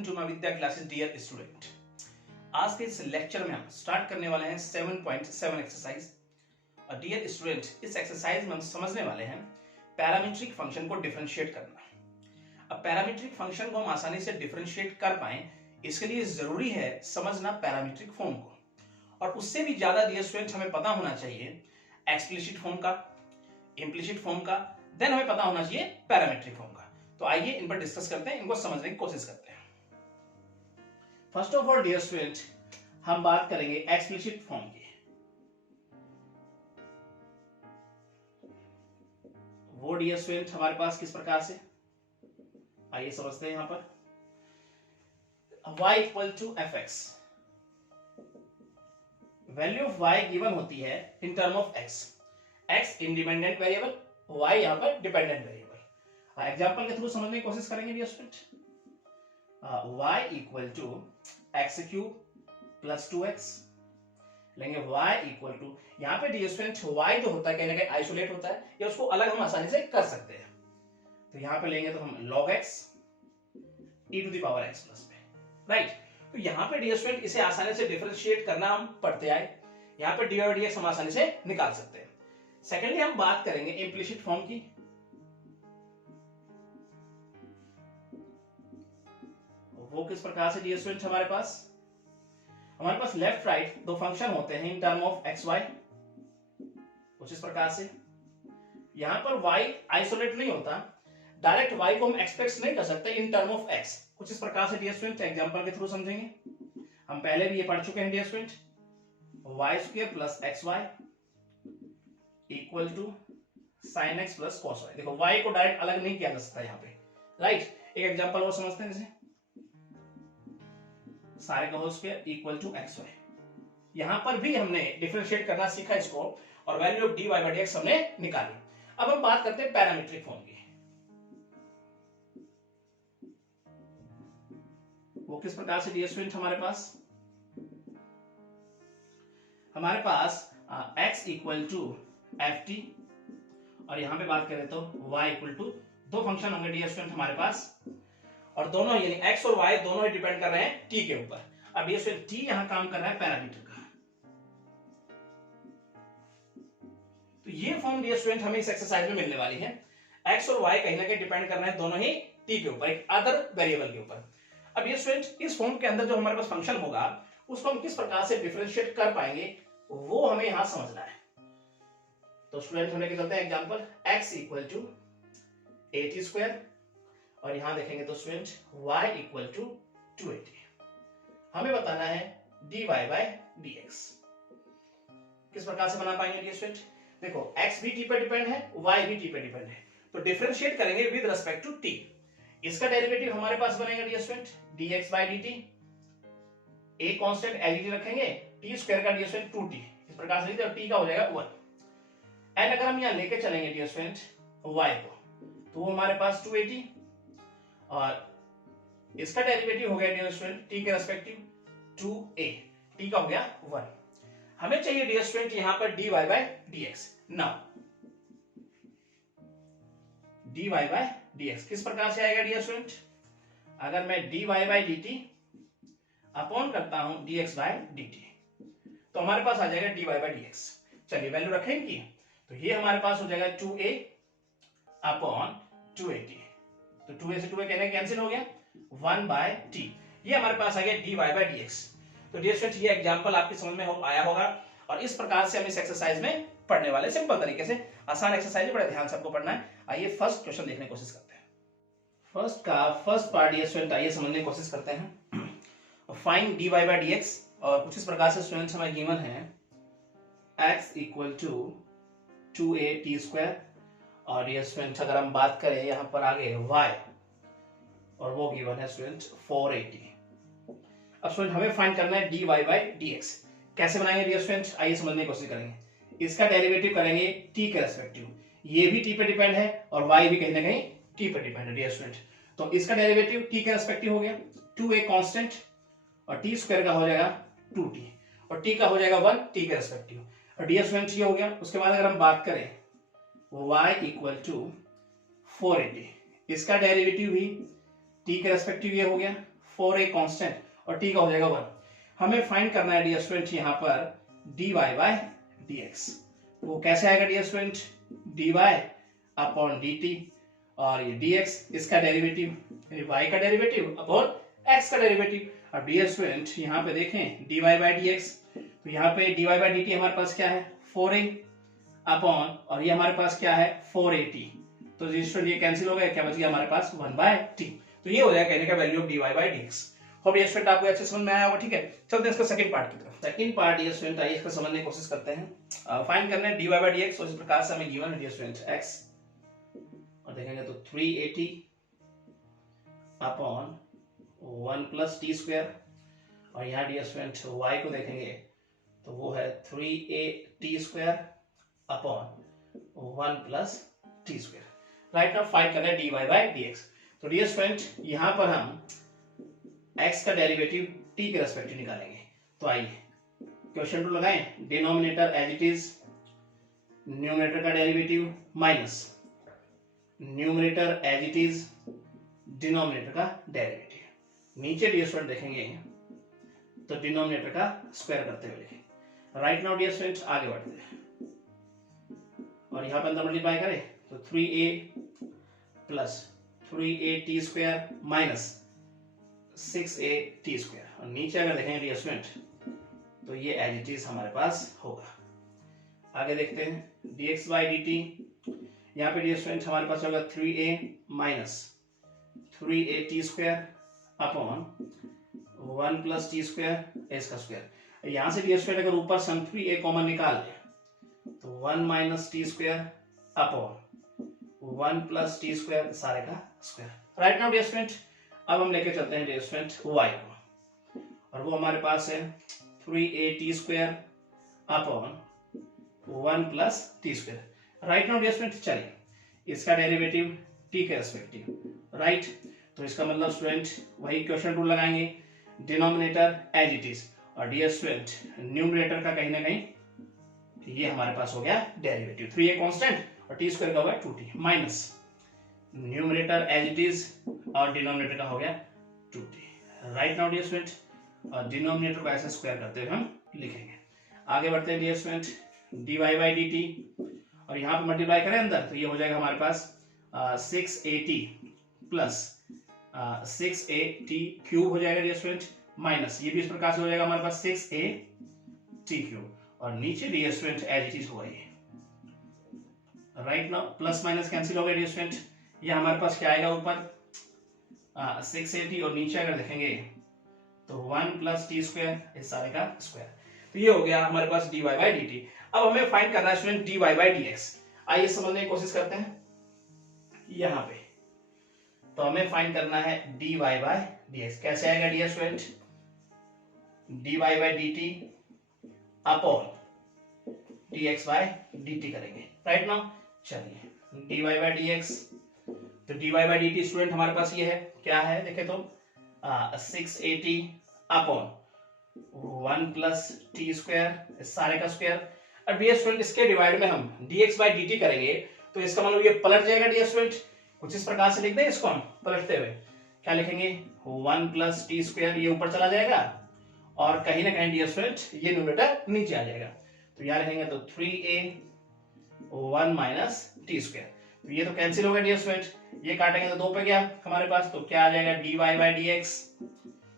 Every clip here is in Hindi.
Welcome to my Vidya classes dear student. आज के इस लेक्चर में हम स्टार्ट करने वाले हैं 7.7 एक्सरसाइज। और डियर स्टूडेंट, इस एक्सरसाइज में हम समझने वाले हैं पैरामीट्रिक फंक्शन को डिफरेंशिएट करना। अब पैरामीट्रिक फंक्शन को हम आसानी से डिफरेंशिएट कर पाए, इसके लिए जरूरी है समझना पैरामीट्रिक फॉर्म को, और उससे भी ज्यादा डियर स्टूडेंट हमें पता होना चाहिए एक्सप्लिसिट फॉर्म का, इम्प्लिसिट फॉर्म का, देन हमें पता होना चाहिए पैरामीट्रिक फॉर्म का। तो आइए इन पर डिस्कस करते हैं, इनको समझने की कोशिश करते हैं। First of all dear student, हम बात करेंगे एक्सप्लिसिट फॉर्म की। वो डियर स्टूडेंट हमारे पास किस प्रकार से, आइए समझते हैं। यहां पर y equal to f x, value of y given होती है in term of x। x independent variable, y यहां पर डिपेंडेंट वेरिएबल। एग्जांपल के थ्रू समझने की कोशिश करेंगे dear student. y equal to x cube plus 2x लेंगे। y इक्वल टू, यहाँ पे डियर स्टूडेंट y जो होता है कहीं ना कहीं आइसोलेट होता है, या उसको अलग हम आसानी से कर सकते हैं। तो यहाँ पे लेंगे तो हम log x e to the power x plus में, राइट। तो यहाँ पे डियर स्टूडेंट इसे आसानी से डिफरेंशिएट करना हम पढ़ते आए, यहाँ पे dy और dx हम आसानी से निकाल सकते हैं। सेकेंडली हम बात करेंगे इम्प्लिसिट फॉर्म की। वो किस प्रकार से डियर स्टूडेंट, हमारे पास लेफ्ट राइट दो फंक्शन होते हैं in term of x y, कुछ इस प्रकार से। यहां पर y आइसोलेट नहीं होता, डायरेक्ट y को हम एक्सप्रेस नहीं कर सकते इन टर्म ऑफ x, कुछ इस प्रकार से डियर स्टूडेंट एग्जांपल के थ्रू समझेंगे। हम पहले भी ये पढ़ चुके हैं dear student, y square plus x y equal to sine x plus cos y. देखो y को डायरेक्ट अलग नहीं किया जा सकता यहाँ पे, राइट। एक एग्जांपल और समझते हैं, जैसे सारे का whole square equal to x y. यहां पर भी हमने डिफरेंशिएट करना सीखा इसको, और value of dy by dx हमने निकाली। अब हम बात करते हैं पैरामीट्रिक फॉर्म की। वो किस प्रकार से डियर स्टूडेंट, हमारे पास x equal to f t, और यहां पे बात करें तो y इक्वल टू, दो फंक्शन होंगे डियर स्टूडेंट हमारे पास, और दोनों यानी x और y दोनों ही डिपेंड कर रहे हैं t के ऊपर। अब ये स्टूडेंट t यहां काम कर रहा है पैरामीटर का। तो ये फॉर्म डियर स्टूडेंट हमें इस एक्सरसाइज में मिलने वाली है। x और y कहीं ना कहीं डिपेंड कर रहे हैं दोनों ही t के ऊपर, एक अदर वेरिएबल के ऊपर। अब ये स्टूडेंट इस फॉर्म के अंदर जो हमारे पास फंक्शन होगा, उसको हम किस प्रकार से डिफरेंशिएट कर पाएंगे, वो हमें यहां समझना है। तो स्टूडेंट हमें क्या चलते हैं example, x equal to a t square, और यहां देखेंगे तो स्टूडेंट y इक्वल टू 280। हमें बताना है dy बाय dx। किस प्रकार से बना पाएंगे डियर स्टूडेंट, देखो x भी t पे डिपेंड है, y भी t पे डिपेंड है, तो डिफरेंशिएट करेंगे विद रिस्पेक्ट टू t। इसका डेरिवेटिव हमारे पास बनेगा dear student dx by dt, a constant as it रखेंगे, t स्क्वायर का डियर स्टूडेंट 2t, इस प्रकार से लिखते हैं, t का हो जाएगा 1। एंड अगर हम यहां लेके चलेंगे डियर स्टूडेंट y को, तो वो हमारे पास 280, और इसका डेरिवेटिव हो गया डियर स्टूडेंट t के रेस्पेक्टिव 2a, t का हो गया 1। हमें चाहिए डियर स्टूडेंट यहां पर dy by dx। Now dy by dx किस प्रकार से आएगा डियर स्टूडेंट, अगर मैं dy बाय dt अपॉन करता हूं dx बाय dt, तो हमारे पास आ जाएगा dy बाय dx। चलिए वैल्यू रखें इनकी, तो ये हमारे पास हो जाएगा 2a अपॉन 280, तो 2a से 2a कहने कैंसिल हो गया, 1 बाय t, ये हमारे पास आ गया dy बाय dx। तो डियर स्टूडेंट ये एग्जांपल आपकी समझ में आया होगा, और इस प्रकार से हम इस एक्सरसाइज में पढ़ने वाले, सिंपल तरीके से, आसान एक्सरसाइज है, बड़े ध्यान से आपको पढ़ना है। आइए फर्स्ट क्वेश्चन देखने की कोशिश करते हैं। फर्स्ट पार्ट डियर स्टूडेंट आइए समझने की कोशिश करते हैं। फाइंड dy बाय dx, और कुछ इस प्रकार से स्टूडेंट्स हमें गिवन है x equal to 2a t square, और डियर स्टूडेंट अगर हम बात करें यहाँ पर आगे y, और वो गिवन है स्टूडेंट 480। अब स्टूडेंट हमें फाइंड करना है dy बाय dx। कैसे बनाएंगे डियर स्टूडेंट, आइए समझने की कोशिश करेंगे। इसका डेरिवेटिव करेंगे t के रेस्पेक्टिव, ये भी t पे डिपेंड है, और y भी कहीं ना कहीं t पे डिपेंड है डियर स्टूडेंट। तो इसका डेरिवेटिव t के रेस्पेक्टिव हो गया 2a कांस्टेंट, और t स्क्वायर का हो जाएगा 2t, और t का हो जाएगा 1 t के रेस्पेक्टिव, और डियर स्टूडेंट ये हो गया। उसके बाद अगर हम बात करें y इक्वल टू 480, इसका डेरिवेटिव भी t के रेस्पेक्टिव ये हो गया 4a कांस्टेंट और t का हो जाएगा 1। हमें फाइंड करना है डियर स्टूडेंट यहाँ पर dy बाय dx। वो कैसे आएगा dear student, dy upon dt और ये dx इसका डेरिवेटिव, y का डेरिवेटिव अपॉन x का डेरिवेटिव। अब डियर स्टूडेंट यहाँ पे देखें dy बाय dx, तो यहाँ पे dy बाय dt हमारे पास क्या है 4a अपॉन और ये हमारे पास क्या है 4at। तो ये कैंसिल हो गया, क्या बच गया हमारे पास 1/t। तो ये हो जाएगा कहने का value of dy by dx। Hope ये स्टूडेंट आपको अच्छे समझ में आया होगा। ठीक है, चलते हैं इसका सेकंड पार्ट की तरफ। सेकंड पार्ट ये स्टूडेंट आइए इसको समझने की कोशिश करते हैं। फाइंड करना है dy बाय dx और इस प्रकार से हमें गिवन है डियर स्टूडेंट x और देखेंगे तो 3at upon 1 plus t square और यहाँ डियर स्टूडेंट y को देखेंगे तो वो है 3a t square upon 1 plus t square. Right now find करना है dy बाय dx। तो डियर स्टूडेंट यहाँ पर हम x का डेरिवेटिव t के रेस्पेक्टिव निकालेंगे। तो आइए क्वेश्चन टू लगाएं, denominator as it is, numerator का derivative minus numerator as it is denominator का डेरिवेटिव। नीचे डियर स्टूडेंट देखेंगे तो डिनोमिनेटर का स्क्वायर करते हुए लिखें। राइट नाउ डियर स्टूडेंट आगे बढ़ते हैं और यहाँ पर अंदर मल्टीप्लाई करें तो 3a plus 3at square minus 6at square और नीचे अगर देखेंगे डियर स्टूडेंट तो ये एज इट इज हमारे पास होगा। आगे देखते हैं dx बाई dt, यहाँ पे डियर स्टूडेंट हमारे पास होगा 3a minus 3at square upon 1 plus t square इसका स्क्वायर। यहाँ से डियर स्टूडेंट अगर ऊपर सम 3a कॉमन निकाल लें तो 1 minus t square upon 1 plus t square सारे का स्क्वायर। राइट नाउ डियर स्टूडेंट अब हम लेके चलते हैं डियर स्टूडेंट y को और वो हमारे पास है 3at square upon 1 plus t square. Right now dear student चलिए इसका डेरिवेटिव t के रेस्पेक्टिव। राइट, तो इसका मतलब स्टूडेंट वही क्वेश्चन रूल लगाएंगे, डिनोमिनेटर एज इट इज और डियर स्टूडेंट न्यूमरेटर का कहीं ना कहीं ये हमारे पास हो गया डेरिवेटिव 3a कांस्टेंट और टी स्क्वायर का हो गया 2t minus numerator as it is और डिनोमिनेटर का हो गया 2t। Right now dear student और डिनोमिनेटर को ऐसे स्क्वायर करते हुए हम लिखेंगे। आगे बढ़ते हैं dear student dy by dt और यहाँ पे मल्टीप्लाई करें अंदर तो ये हो जाएगा हमारे पास 6at प्लस 6at क्यूब हो जाएगा डियर स्टूडेंट माइनस ये भी इस प्रकार से हो जाएगा हमारे पास 6at क्यूब और नीचे dear student as it is होगा ये। Right now plus minus cancel हो गया डियर स्टूडेंट, ये हमारे पास क्या आएगा ऊपर 680 और नीचे अगर देखेंगे तो 1 प्लस टी स्क्वायर इस सारे का स्क्वायर। तो ये हो गया हमारे पास dy बाई dt। अब हमें फाइंड करना है स्टूडेंट dy बाई dx। आइए समझने की कोशिश करते हैं। यहाँ पे तो हमें फाइंड करना है dy बाई dx। कैसे आएगा dear student, dy by dt upon dx by dt करेंगे। राइट नाउ चलिए dy बाई dx, तो dy बाई dt स्टूडेंट हमारे पास ये है, क्या है देखे तो 680 अपॉन 1 प्लस टी स्क्वायर सारे का स्क्वायर। अब डियर स्टूडेंट इसके डिवाइड में हम dx बाई dt करेंगे तो इसका मतलब ये पलट जाएगा डियर स्टूडेंट। कुछ इस प्रकार से लिख दें इसको हम पलटते हुए, क्या लिखेंगे 1 प्लस टी स्क्वायर ये ऊपर चला जाएगा और कहीं ना कहीं डियर स्टूडेंट ये न्यूमरेटर नीचे आ जाएगा। तो यहाँ लिखेंगे तो 3a 1 माइनस टी स्क्वायर, तो ये तो कैंसिल हो गया डियर स्टूडेंट, ये काटेंगे तो 2 पे गया हमारे पास, तो क्या आ जाएगा dy बाई dx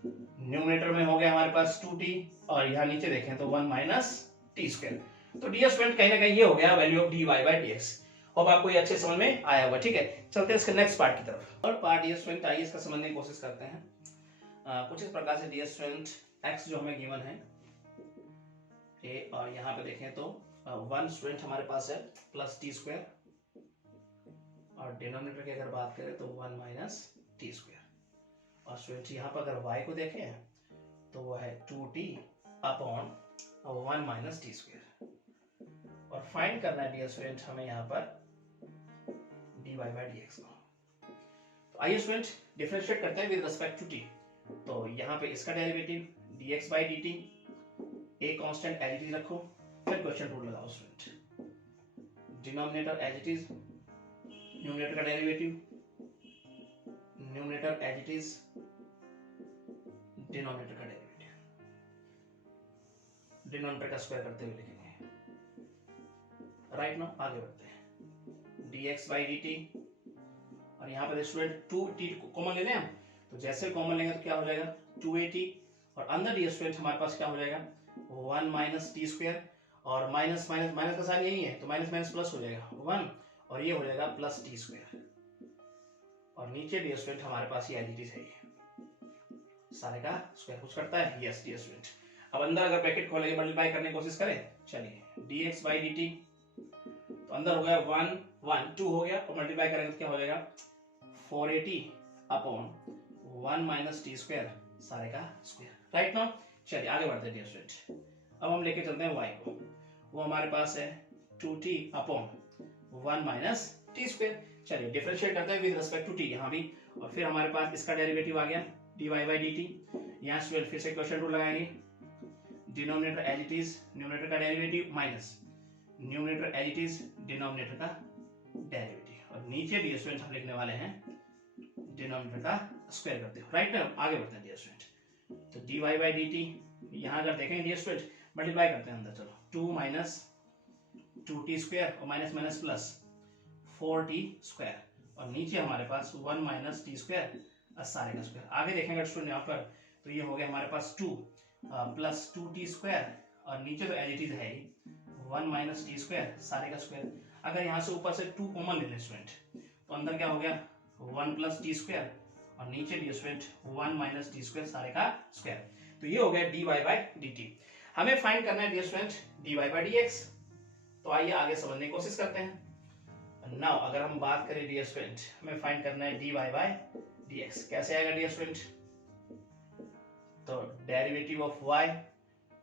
न्यूमरेटर में हो गया हमारे पास 2t और यहाँ नीचे देखें तो 1 माइनस टी स्क्वायर। तो डियर स्टूडेंट कहीं ना कहीं ये हो गया value of dy by dx। Hope आपको ये अच्छे समझ में आया होगा। ठीक है, चलते हैं इसके नेक्स्ट पार्ट की तरफ। और पार्ट डियर स्टूडेंट आइए इसका समझने की कोशिश करते हैं। कुछ इस प्रकार से डियर स्टूडेंट x जो हमें गिवन है a और यहाँ पे देखें तो 1 स्टूडेंट हमारे पास है प्लस टी स्क्वायर और डिनोमिनेटर की अगर बात करें तो 1 माइनस टी स्क्वायर और स्टूडेंट यहाँ पर अगर y को देखें तो वो है 2t upon 1 minus t square और फाइंड करना है डियर स्टूडेंट हमें यहाँ पर dy बाई dx को। तो आइए स्टूडेंट डिफरेंशिएट करते हैं विद रिस्पेक्ट टू t। तो यहाँ पे इसका derivative dx by dt a constant as it is रखो, फिर क्वेश्चन रूल लगाओ student, denominator as it is, numerator का derivative numerator as it is denominator का डेरिवेटिव, डिनोमिनेटर का स्क्वायर करते हुए लिखेंगे। राइट नाउ आगे बढ़ते हैं, dx बाई dt, और यहाँ पर स्टूडेंट 2t कॉमन ले लें हम, तो जैसे कॉमन लेंगे तो क्या हो जाएगा 2at, और अंदर डी स्टूडेंट हमारे पास क्या हो जाएगा 1 माइनस टी स्क्वायर, और माइनस माइनस माइनस का साइन यही है तो माइनस माइनस प्लस हो जाएगा 1, और ये हो जाएगा प्लस टी स्क्वायर, और नीचे डी स्टूडेंट हमारे पास ये एज इट इज है, सारे का स्क्वायर कुछ करता है, यस डी स्टूडेंट। अब अंदर अगर ब्रैकेट खोलेंगे मल्टीप्लाई करने की कोशिश करें, चलिए dx बाई dt, तो अंदर हो गया 1 1 2 हो गया, और मल्टीप्लाई करेंगे तो क्या हो जाएगा 480 अपॉन 1 माइनस टी स्क्वायर, सारे का स्क्वायर। राइट नाउ चलिए आगे बढ़ते हैं डियर स्टूडेंट। अब हम लेके चलते हैं y को, वो हमारे पास है 2t upon 1 minus t square. चलिए डिफरेंशिएट करते हैं विद रिस्पेक्ट टू t यहाँ भी, और फिर हमारे पास इसका डेरिवेटिव आ गया dy बाई dt। यहाँ स्टूडेंट फिर से क्वेश्चन रूल लगाएंगे, denominator as it is, numerator का derivative minus numerator as it is, denominator का डेरिवेटिव, और नीचे भी स्टूडेंट हम लिखने वाले हैं डिनोमिनेटर का स्क्वायर करते हो। राइट ना आगे बढ़ते हैं डियर स्टूडेंट, तो dy बाई dt, यहाँ अगर देखें डियर स्टूडेंट मल्टीप्लाई करते हैं अंदर, चलो 2 माइनस 2t स्क्वायर और minus minus plus 4t square, और नीचे हमारे पास 1 माइनस टी स्क्वायर सारे का स्क्वायर। आगे देखेंगे स्टूडेंट यहाँ पर, तो ये हो गया हमारे पास 2 प्लस 2t स्क्वायर, और नीचे तो एज इट इज है 1 माइनस टी स्क्वायर सारे का स्क्वायर। अगर यहाँ से ऊपर से 2 कॉमन ले लें स्टूडेंट, तो अंदर क्या हो गया 1 प्लस टी स्क्वायर, और नीचे dear student 1 minus t square सारे का स्क्वायर। तो ये हो गया dy बाई dt। हमें फाइंड करना है dear student dy by dx, तो आइए आगे समझने की कोशिश करते हैं। नाउ अगर हम बात करें डियर स्टूडेंट, हमें फाइंड करना है dy बाई dx, कैसे आएगा डियर स्टूडेंट, तो डेरिवेटिव ऑफ y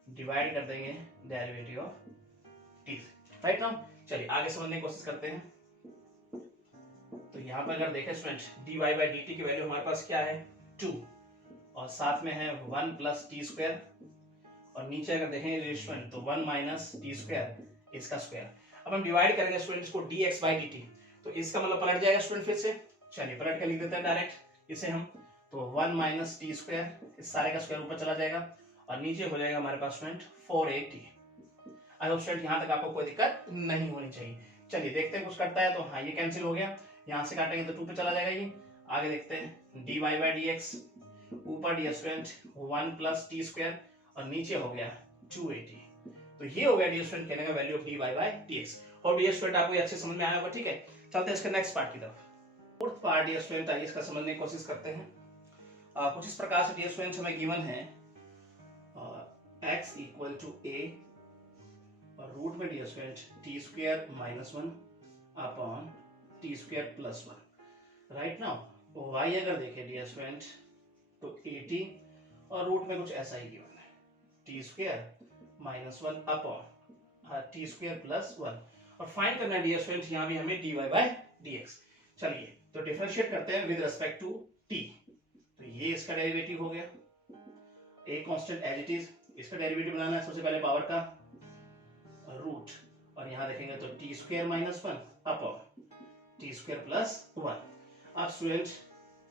डिवाइड कर देंगे derivative of t। Right now चलिए आगे समझने की कोशिश करते हैं। तो यहाँ पर अगर देखें स्टूडेंट dy बाई dt की वैल्यू हमारे पास क्या है 2, और साथ में है 1 प्लस टी स्क्वायर, और नीचे अगर देखेंगे स्टूडेंट तो 1 माइनस टी स्क्वायर इसका स्क्वायर। अब हम डिवाइड करेंगे स्टूडेंट इसको dx बाई dt, तो इसका मतलब पलट जाएगा स्टूडेंट फिर से, चलिए पलट के लिख देते हैं डायरेक्ट इसे हम, तो 1 माइनस टी स्क्वायर इस सारे का स्क्वायर ऊपर चला जाएगा, और नीचे हो जाएगा हमारे पास स्टूडेंट 480। आई होप स्टूडेंट यहाँ तक आपको कोई दिक्कत नहीं होनी चाहिए। चलिए देखते हैं कुछ करता है, तो हाँ ये कैंसिल हो गया, यहाँ से काटेंगे तो 2 पे चला जाएगा ये। आगे देखते हैं dy बाई dx, ऊपर D student 1 plus t square, और नीचे हो गया 280। तो ये हो गया डी स्टूडेंट कहने का value of dy by dx। और डी स्टूडेंट आपको ये अच्छे समझ में आया होगा, ठीक है। चलते हैं इसके नेक्स्ट पार्ट की तरफ। फोर्थ पार्ट डी स्टूडेंट आइए इसका समझने की कोशिश करते हैं। कुछ इस प्रकार से डी स्टूडेंट हमें गिवन है x इक्वल टू a, और रूट में dear student t square minus 1 upon t square plus 1। Right now y अगर देखें डी स्टूडेंट तो 80, और रूट में कुछ ऐसा ही गिवन है T square minus 1 upon t square plus 1, और फाइंड करना है डी स्टूडेंट यहाँ भी हमें dy बाई dx। चलिए तो डिफरेंशिएट करते हैं विद रिस्पेक्ट टू t, तो ये इसका डेरिवेटिव हो गया, a constant as it is, इसका डेरिवेटिव बनाना है सबसे पहले पावर का रूट, और यहाँ देखेंगे तो T square minus 1 upon t square plus 1। अब स्टूडेंट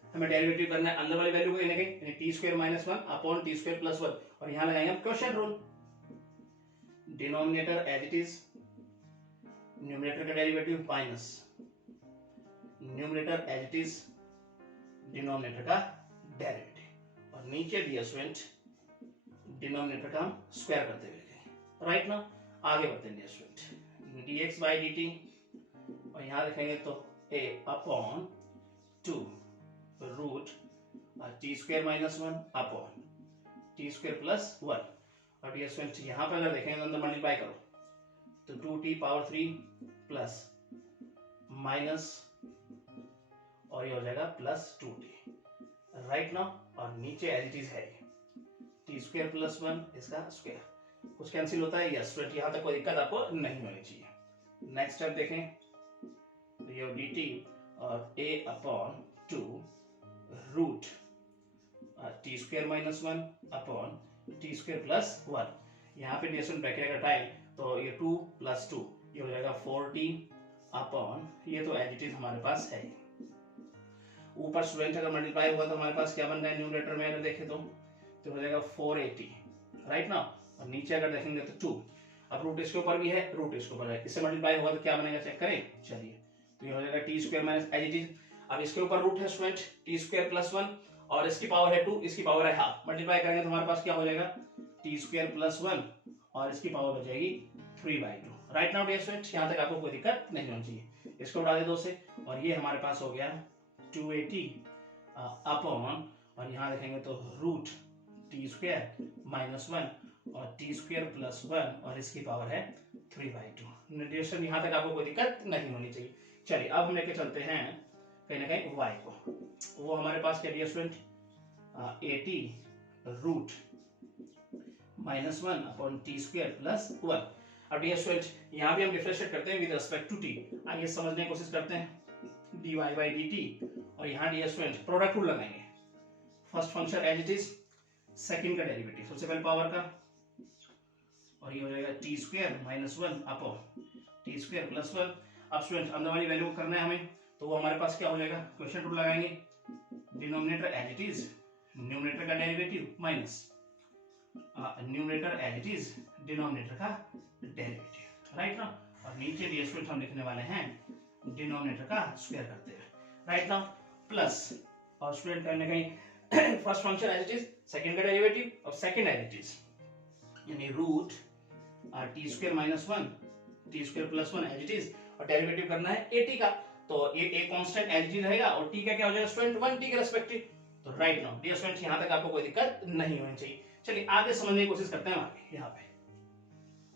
हमें डेरिवेटिव करना है अंदर वाली वैल्यू को लेके, यानी t square minus 1 upon t square plus 1, और यहाँ लगाएंगे हम quotient rule, denominator as it is, numerator का derivative minus numerator as it is, denominator का डेरिवेटिव, और नीचे डी स्टूडेंट डिनोमिनेटर का हम स्क्वायर करते हुए। राइट ना आगे बढ़ते हैं स्टूडेंट dx बाई dt, और यहाँ देखेंगे तो a upon 2 root t square minus 1 upon t square plus 1, और डी स्टूडेंट यहाँ पर अगर देखेंगे तो अंदर मल्टीप्लाई करो तो 2t पावर 3 प्लस माइनस, और ये हो जाएगा प्लस 2t। राइट ना, और नीचे एज इट इज है टी स्क्वायर प्लस 1 इसका स्क्वायर, कुछ कैंसिल होता है, यस स्टूडेंट यहाँ तक कोई दिक्कत आपको नहीं होनी चाहिए। नेक्स्ट स्टेप देखें, तो ये dt और a upon 2 root t square minus 1 upon t square plus 1। यहाँ पे डिस्टेंस ब्रैकेट का टाइम, तो ये 2 प्लस 2 ये हो जाएगा 4t अपॉन, ये तो एज इट इज हमारे पास है। ऊपर स्टूडेंट अगर मल्टीप्लाई हुआ तो हमारे पास क्या बन रहा है न्यूमरेटर में, अगर देखें तो तो हो जाएगा 480, राइट ना। और नीचे अगर देखेंगे तो 2, अब रूट इसके ऊपर भी है, रूट इसके ऊपर है, इससे मल्टीप्लाई होगा तो क्या बनेगा चेक करें। चलिए, तो ये हो जाएगा t square minus as it is. अब इसके ऊपर रूट है स्टूडेंट टी स्क्वायर प्लस 1 और इसकी पावर है 2, इसकी पावर है हाफ, मल्टीप्लाई करेंगे तो हमारे पास क्या हो जाएगा टी स्क्वायर प्लस 1 और इसकी पावर हो जाएगी 3/2। राइट नाउ डियर स्टूडेंट, यहाँ तक आपको कोई दिक्कत नहीं होनी चाहिए। इसको उड़ा दे 2 से और ये हमारे पास हो गया 280 अपॉन, और यहाँ देखेंगे तो रूट टी स्क्वायर माइनस 1 और टी स्क्वायर प्लस 1 और इसकी पावर है 3/2। डियर स्टूडेंट, यहाँ तक आपको कोई दिक्कत नहीं होनी चाहिए। चलिए अब हम लेके चलते हैं कहीं ना कहीं y को। वो हमारे पास क्या dear student 80 root minus 1 upon t square plus 1। अब डियर स्टूडेंट यहाँ भी हम डिफरेंशिएट करते हैं विद रिस्पेक्ट टू t। आइए समझने की कोशिश करते हैं dy बाई dt, और यहाँ डियर स्टूडेंट प्रोडक्ट रूल लगाएंगे। First function as it is, second का डेरिवेटिव सबसे पहले पावर का, और ये हो जाएगा t square minus 1 upon t square plus 1। अब स्टूडेंट अंदर वाली वैल्यू करना है हमें, तो वो हमारे पास क्या हो जाएगा, क्वेश्चन रूल लगाएंगे, denominator as it is, numerator का derivative minus numerator as it is, denominator का डेरिवेटिव, राइट ना। और नीचे डियर स्टूडेंट हम लिखने वाले हैं डिनोमिनेटर का स्क्वायर करते हैं, राइट ना, प्लस, और स्टूडेंट कहीं ना कहीं first function as it is, second का डेरिवेटिव और सेकंड एज इट इज, यानी root t square minus 1 t square plus 1 as it is, और डेरिवेटिव करना है 80 का, तो ये एक कांस्टेंट एज इट इज रहेगा और टी का क्या हो जाएगा स्टूडेंट 1 टी के रेस्पेक्टिव। तो राइट नाउ डियर स्टूडेंट, यहाँ तक आपको कोई दिक्कत नहीं होनी चाहिए। चलिए आगे समझने की कोशिश करते हैं आगे यहाँ पे,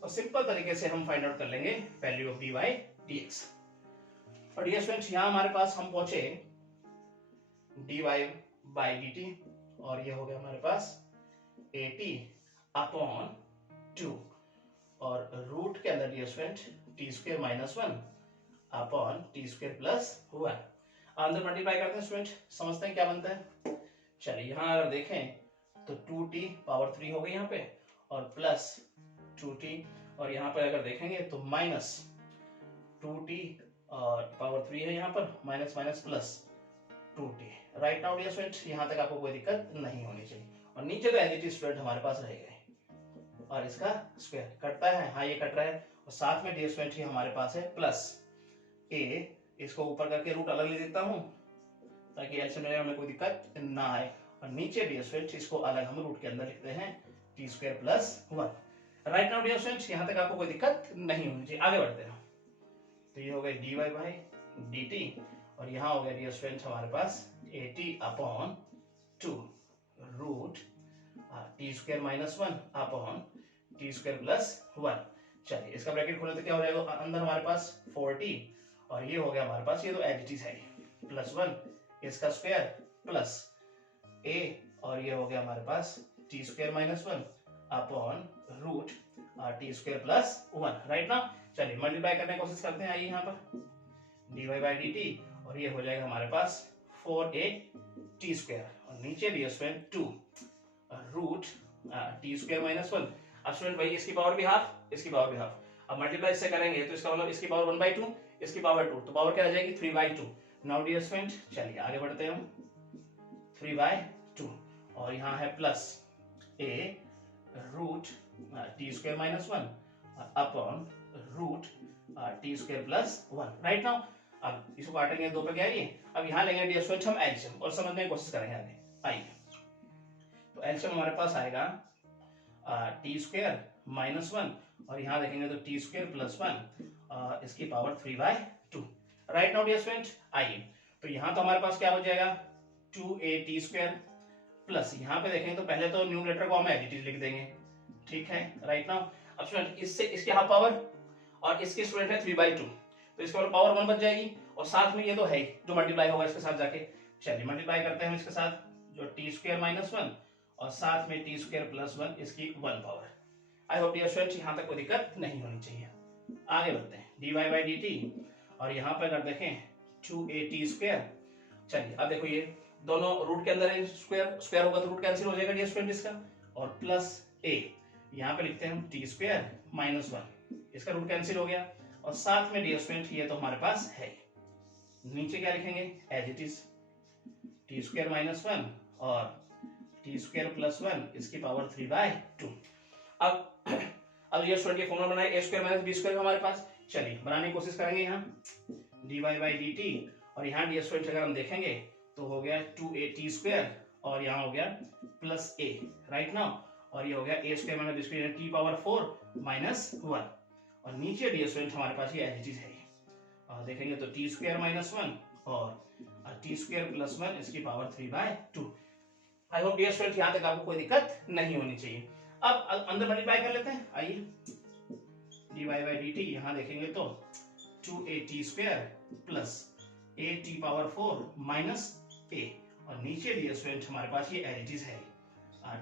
और सिंपल तरीके से हम फाइंड आउट कर लेंगे value of d by d x. और डियर स्टूडेंट यहाँ हमारे पास हम पहुंचे d y by d t, और ये हो गया हमारे पास 80 अपॉन 2, और रूट के अंदर dear student t square minus 1 upon t square plus 1। अंदर मल्टीप्लाई करते हैं स्टूडेंट, समझते हैं क्या बनता है। चलिए यहाँ अगर देखें तो 2t पावर 3 हो गई यहाँ पे, और प्लस 2t, और यहाँ पर अगर देखेंगे तो माइनस 2t और पावर 3 है यहाँ पर, minus minus plus 2t। Right now dear student, यहाँ तक आपको कोई दिक्कत नहीं होनी चाहिए। और नीचे तो एज इट इज स्टूडेंट हमारे पास रहेगा, और इसका स्क्वायर कटता है, हाँ ये कट रहा है, और साथ में डियर स्टूडेंट ये हमारे पास है प्लस a, इसको ऊपर करके रूट अलग ले देता हूँ ताकि एलसीएम में कोई दिक्कत ना आए, और नीचे डियर स्टूडेंट इसको अलग हम रूट के अंदर लिखते हैं t square plus 1। Right now dear student, यहाँ तक आपको कोई दिक्कत नहीं होनी चाहिए। आगे बढ़ते हैं, तो ये हो गया d y by d t, और यहाँ हो गया डियर स्टूडेंट हमारे पास 80 upon 2 root t square minus 1 upon t square plus 1। चलिए इसका ब्रैकेट खोले तो क्या हो जाएगा, अंदर हमारे पास 40, और ये हो गया हमारे पास, ये तो एज इट इज है, प्लस 1 इसका स्क्वायर प्लस a, और ये हो गया हमारे पास t square minus 1 upon root t square plus 1। Right ना, चलिए मल्टीप्लाई करने की कोशिश करते हैं। आइए यहाँ पर d y by d t, और ये हो जाएगा हमारे पास 4a टी स्क्वायर, और नीचे d square 2 root t square minus 1। अब स्टूडेंट भाई इसकी पावर भी हाफ, इसकी पावर भी हाफ, अब मल्टीप्लाई इससे करेंगे तो इसका मतलब इसकी पावर 1/2, इसकी पावर 2, तो पावर क्या आ जाएगी 3/2। नाउ डियर स्टूडेंट चलिए आगे बढ़ते हैं हम, 3/2, और यहाँ है plus a root t square minus 1 upon root t square plus 1। Right now अब इसको काटेंगे 2 पे क्या है ये, अब यहाँ लेंगे डियर स्टूडेंट हम एलसीएम और समझने की कोशिश करेंगे आगे। आइए तो एलसीएम हमारे पास आएगा टी स्क्वायर माइनस 1, और यहाँ देखेंगे तो टी स्क्वायर प्लस 1 इसकी power 3/2। Right now dear student आइए, तो यहाँ तो हमारे पास क्या हो जाएगा 2a टी स्क्वायर प्लस, यहाँ पे देखेंगे तो पहले तो न्यूमरेटर को हम एज इट इज लिख देंगे, ठीक है। राइट नाउ अब स्टूडेंट इससे इसके हाफ पावर, और इसके स्टूडेंट है 3/2, तो इसके पावर 1 बच जाएगी, और साथ में ये तो है ही जो मल्टीप्लाई होगा इसके साथ जाके। चलिए मल्टीप्लाई करते हैं हम इसके साथ, जो टी स्क्वायर माइनस 1 और साथ में टी स्क्वायर प्लस 1 इसकी 1 power. I hope dear student यहाँ तक कोई दिक्कत नहीं होनी चाहिए। आगे बढ़ते हैं d y by d t, और यहाँ पर अगर देखें 2a टी स्क्वायर। चलिए अब देखो ये दोनों रूट के अंदर है, स्क्वायर स्क्वायर होगा तो रूट कैंसिल हो जाएगा डियर स्टूडेंट इसका, और प्लस a, यहाँ पे लिखते हैं हम टी स्क्वायर माइनस 1, इसका रूट कैंसिल हो गया, और साथ में डियर स्टूडेंट ये तो हमारे पास है, नीचे क्या लिखेंगे as it is t square minus 1 और टी स्क्वायर प्लस 1 इसकी पावर 3/2। अब ये स्टूडेंट ये फॉर्मूला बनाए a square minus b square हमारे पास। चलिए बनाने की कोशिश करेंगे यहाँ dy बाई dt, और यहाँ डी स्क्वायर अगर हम देखेंगे तो हो गया 2a स्क्वायर और यहाँ हो गया प्लस a, राइट नाउ, और ये हो गया a square minus b square T power 4 minus 1, और नीचे डी स्क्वायर हमारे पास ये एज इट इज है, और देखेंगे तो टी स्क्वायर माइनस 1 और टी स्क्वायर प्लस 1 इसकी power 3/2। I hope dear student यहाँ तक आपको कोई दिक्कत नहीं होनी चाहिए। अब अंदर मल्टीप्लाई कर लेते हैं, आइए dy बाई dt यहाँ देखेंगे तो 2at square plus a power 4 minus a, और नीचे डियर स्टूडेंट हमारे पास ये एज इट इज है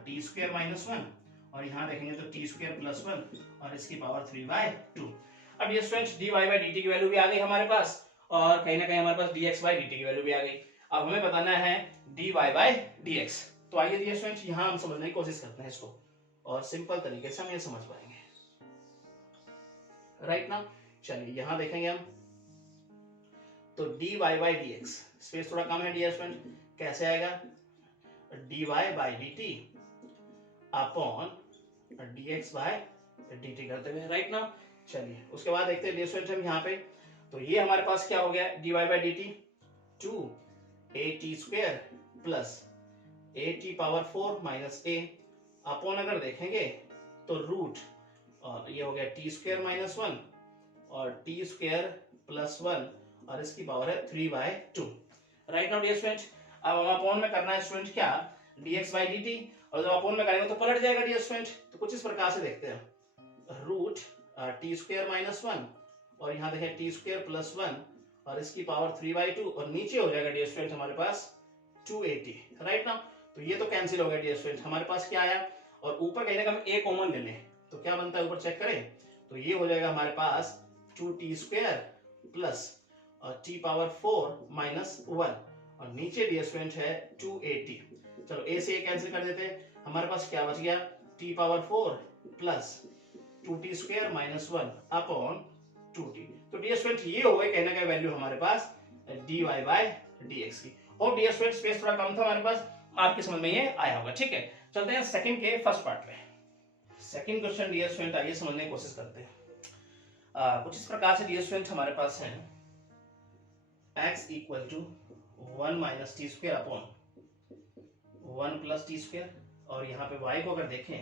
टी स्क्वायर माइनस 1, और यहाँ देखेंगे तो टी स्क्वायर प्लस 1 और इसकी पावर 3/2। अब dear student dy by dt की वैल्यू भी आ गई हमारे पास, और कहीं ना कहीं हमारे पास dx बाई dt की वैल्यू भी आ गई। अब हमें बताना है dy बाई dx। तो आइए डियर स्टूडेंट यहाँ हम समझने की कोशिश करते हैं इसको, और सिंपल तरीके से हम ये समझ पाएंगे, राइट ना। चलिए यहाँ देखेंगे हम तो dy बाई dx, स्पेस थोड़ा कम है डियर स्टूडेंट, कैसे आएगा dy by dt upon dx by dt करते हुए, राइट ना। चलिए उसके बाद देखते हैं डियर स्टूडेंट हम यहाँ पे, तो ये हमारे पास क्या हो गया dy by dt 2at square plus a power 4 minus a upon अगर देखेंगे तो रूट, और ये हो गया टी स्क्वायर माइनस 1 और टी स्क्वायर प्लस 1 और इसकी पावर है 3/2, राइट नाउ डियर स्टूडेंट। अब हम अपॉन में करना है स्टूडेंट क्या dx बाई dt, और जब अपॉन में करेंगे तो पलट जाएगा डियर स्टूडेंट। तो कुछ इस प्रकार से देखते हैं रूट टी स्क्वायर माइनस 1 और यहाँ देखें टी स्क्वायर प्लस 1 और इसकी पावर 3/2, और नीचे हो जाएगा डियर स्टूडेंट हमारे पास 280, राइट ना। तो ये तो कैंसिल हो गया डियर स्टूडेंट, हमारे पास क्या आया, और ऊपर कहीं ना कहीं हम a कॉमन ले लें तो क्या बनता है ऊपर चेक करें, तो ये हो जाएगा हमारे पास 2t स्क्वायर प्लस और t पावर 4 माइनस 1, और नीचे डियर स्टूडेंट है 280। चलो a से a कैंसिल कर देते हैं, हमारे पास क्या बच गया t power 4 plus 2t square minus 1 upon 2t। तो डियर स्टूडेंट ये हो गई कहीं ना कहीं वैल्यू हमारे पास dy बाई dx की। और डियर स्टूडेंट स्पेस थोड़ा कम था हमारे पास, आपके समझ में ये आया होगा, ठीक है। चलते हैं सेकंड के फर्स्ट पार्ट में। सेकंड क्वेश्चन डियर स्टूडेंट आइए समझने की कोशिश करते हैं। कुछ इस प्रकार से डियर स्टूडेंट हमारे पास है x equal to 1 minus t square upon 1 plus t square, और यहाँ पे y को अगर देखें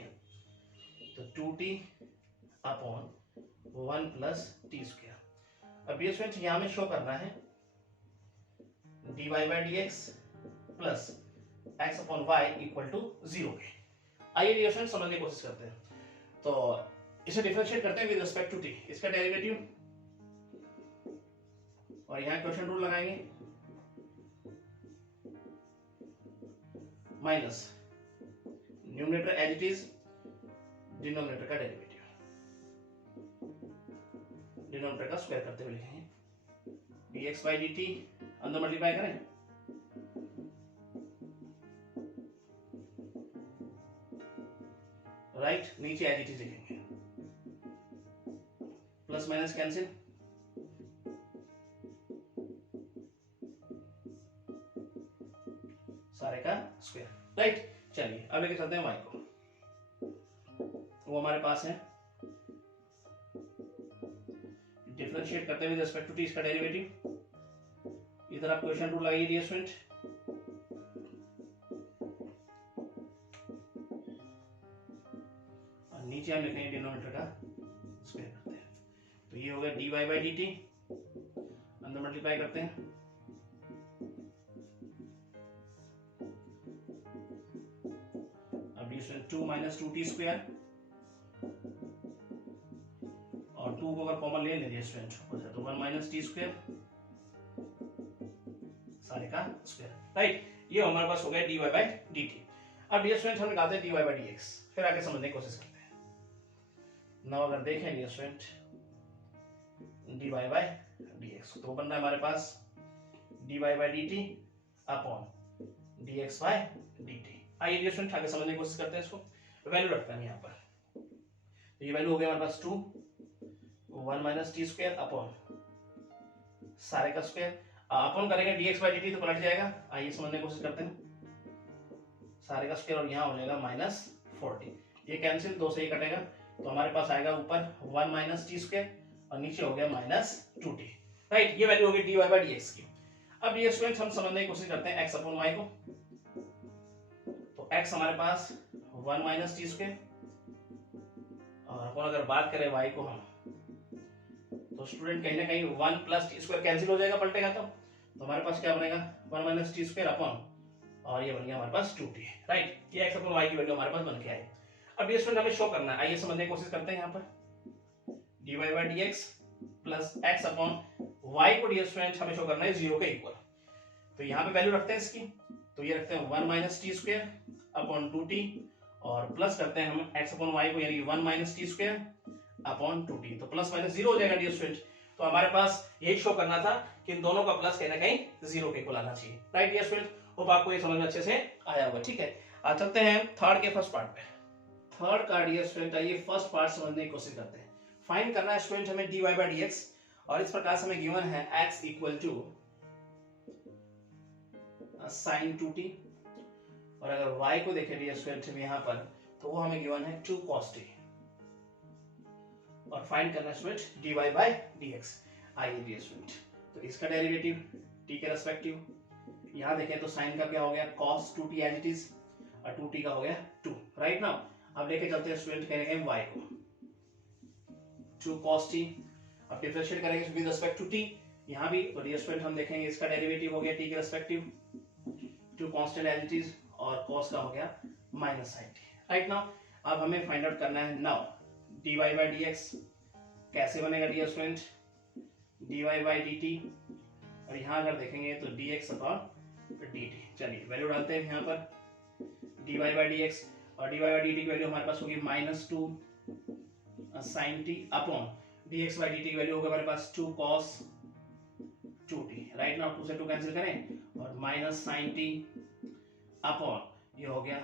तो 2t upon 1 plus t square. अब डियर स्टूडेंट यहाँ में शो करना है dy by dx plus x upon y equal to 0 के। आइए डियर स्टूडेंट समझने की कोशिश करते हैं। तो इसे डिफरेंशिएट करते हैं विद रिस्पेक्ट टू t, इसका डेरिवेटिव, और यहाँ क्वेश्चन रूल लगाएंगे minus numerator as it is, denominator का डेरिवेटिव, डिनोमिनेटर का स्क्वायर करते हुए लिखेंगे dx बाई dt, अंदर मल्टीप्लाई करें राइट, नीचे एज इट इज लिखेंगे, प्लस माइनस कैंसिल, सारे का स्क्वायर, राइट। चलिए अब लेके चलते हैं y को, वो हमारे पास है डिफरेंशिएट करते हुए रिस्पेक्ट टू t इसका डेरिवेटिव, इधर आप क्वेश्चन रूल लगाइए डियर स्टूडेंट, नीचे हम लिखेंगे डिनोमिनेटर का स्क्वायर करते हैं। तो ये हो गया dy बाई dt, अंदर मल्टीप्लाई करते हैं, अब 2 माइनस 2t स्क्वायर, और 2 को अगर कॉमन ले लेंगे स्टूडेंट हो जाए तो 1 माइनस टी स्क्वायर, सारे का स्क्वायर, राइट। ये हमारे पास हो गया dy बाई dt। अब डियर स्टूडेंट हम निकालते हैं dy बाई dx, फिर आगे समझने की कोशिश करते हैं। नाउ अगर देखें dear student dy by dx, तो बन रहा है हमारे पास dy by dt upon dx by dt। आइए डियर स्टूडेंट आगे समझने की कोशिश करते हैं, इसको वैल्यू रखते हैं यहाँ पर। तो ये वैल्यू हो गया हमारे पास 2 1 माइनस टी स्क्वायर अपॉन सारे का स्क्वायर, अपॉन करेंगे dx बाई dt तो पलट जाएगा। आइए समझने की कोशिश करते हैं, सारे का स्क्वायर और यहाँ हो जाएगा -40, ये कैंसिल, 2 से ही कटेगा, तो हमारे पास आएगा ऊपर 1 माइनस टी स्क्वायर और नीचे हो गया -2t, राइट। ये वैल्यू होगी dy बाई dx की। अब ये स्टूडेंट हम समझने की कोशिश करते हैं x अपॉन y को। तो x हमारे पास 1 माइनस टी स्क्वायर, और अपन अगर बात करें y को हम, तो स्टूडेंट कहीं ना कहीं 1 प्लस टी स्क्वायर कैंसिल हो जाएगा, पलटेगा तो हमारे पास क्या बनेगा 1 माइनस टी स्क्वायर अपॉन, और ये बन गया हमारे पास 2t, राइट। ये x अपॉन y की वैल्यू हमारे पास बन के आई। अब ये स्टूडेंट हमें शो करना है, आइए समझने की कोशिश करते हैं। यहाँ पर dy by dx plus x upon y को डियर स्टूडेंट हमें शो करना है 0 के इक्वल। तो यहाँ पे वैल्यू रखते हैं इसकी, तो ये रखते हैं 1 minus t square upon 2t, और प्लस करते हैं हम x अपॉन y को, यानी 1 minus t square upon 2t, तो प्लस माइनस 0 हो जाएगा डियर स्टूडेंट। तो हमारे पास यही शो करना था कि इन दोनों का प्लस कहीं ना कहीं 0 के इक्वल आना चाहिए, राइट डियर स्टूडेंट। होप आपको ये समझ में अच्छे से आया होगा, ठीक है। आज चलते हैं थर्ड के फर्स्ट पार्ट पे। थर्ड का डियर स्टूडेंट आइए फर्स्ट पार्ट समझने की कोशिश करते हैं। फाइंड करना है स्टूडेंट हमें dy बाई dx, और इस प्रकार से हमें गिवन है x equal to sin 2t, और अगर y को देखें डियर स्टूडेंट हम यहाँ पर, तो वो हमें गिवन है 2 cos t, और फाइंड करना है स्टूडेंट dy बाई dx। आइए डियर स्टूडेंट, तो इसका डेरिवेटिव t के रेस्पेक्टिव, यहाँ देखें तो sin का क्या हो गया cos 2t as it is, और 2t का हो गया 2, राइट नाउ। अब लेके चलते हैं स्टूडेंट कहेंगे y को 2 cos t, अब डिफरेंशिएट करेंगे विद रिस्पेक्ट टू t, यहाँ भी तो डियर स्टूडेंट हम देखेंगे इसका डेरिवेटिव हो गया t के respective 2 constant as it is, और cos का हो गया minus sin t, right now. अब हमें फाइंड आउट करना है नाउ dy बाई dx कैसे बनेगा dear student, dy by dt, और यहाँ अगर देखेंगे तो dx अपॉन dt। चलिए वैल्यू डालते हैं यहाँ पर dy बाई dx, और dy बाई dt की वैल्यू हमारे पास होगी -2 sin t upon dx by dt की वैल्यू होगा हमारे पास 2 cos 2t, राइट नाउ 2 से 2 कैंसिल करें, और माइनस sin t अपॉन ये हो गया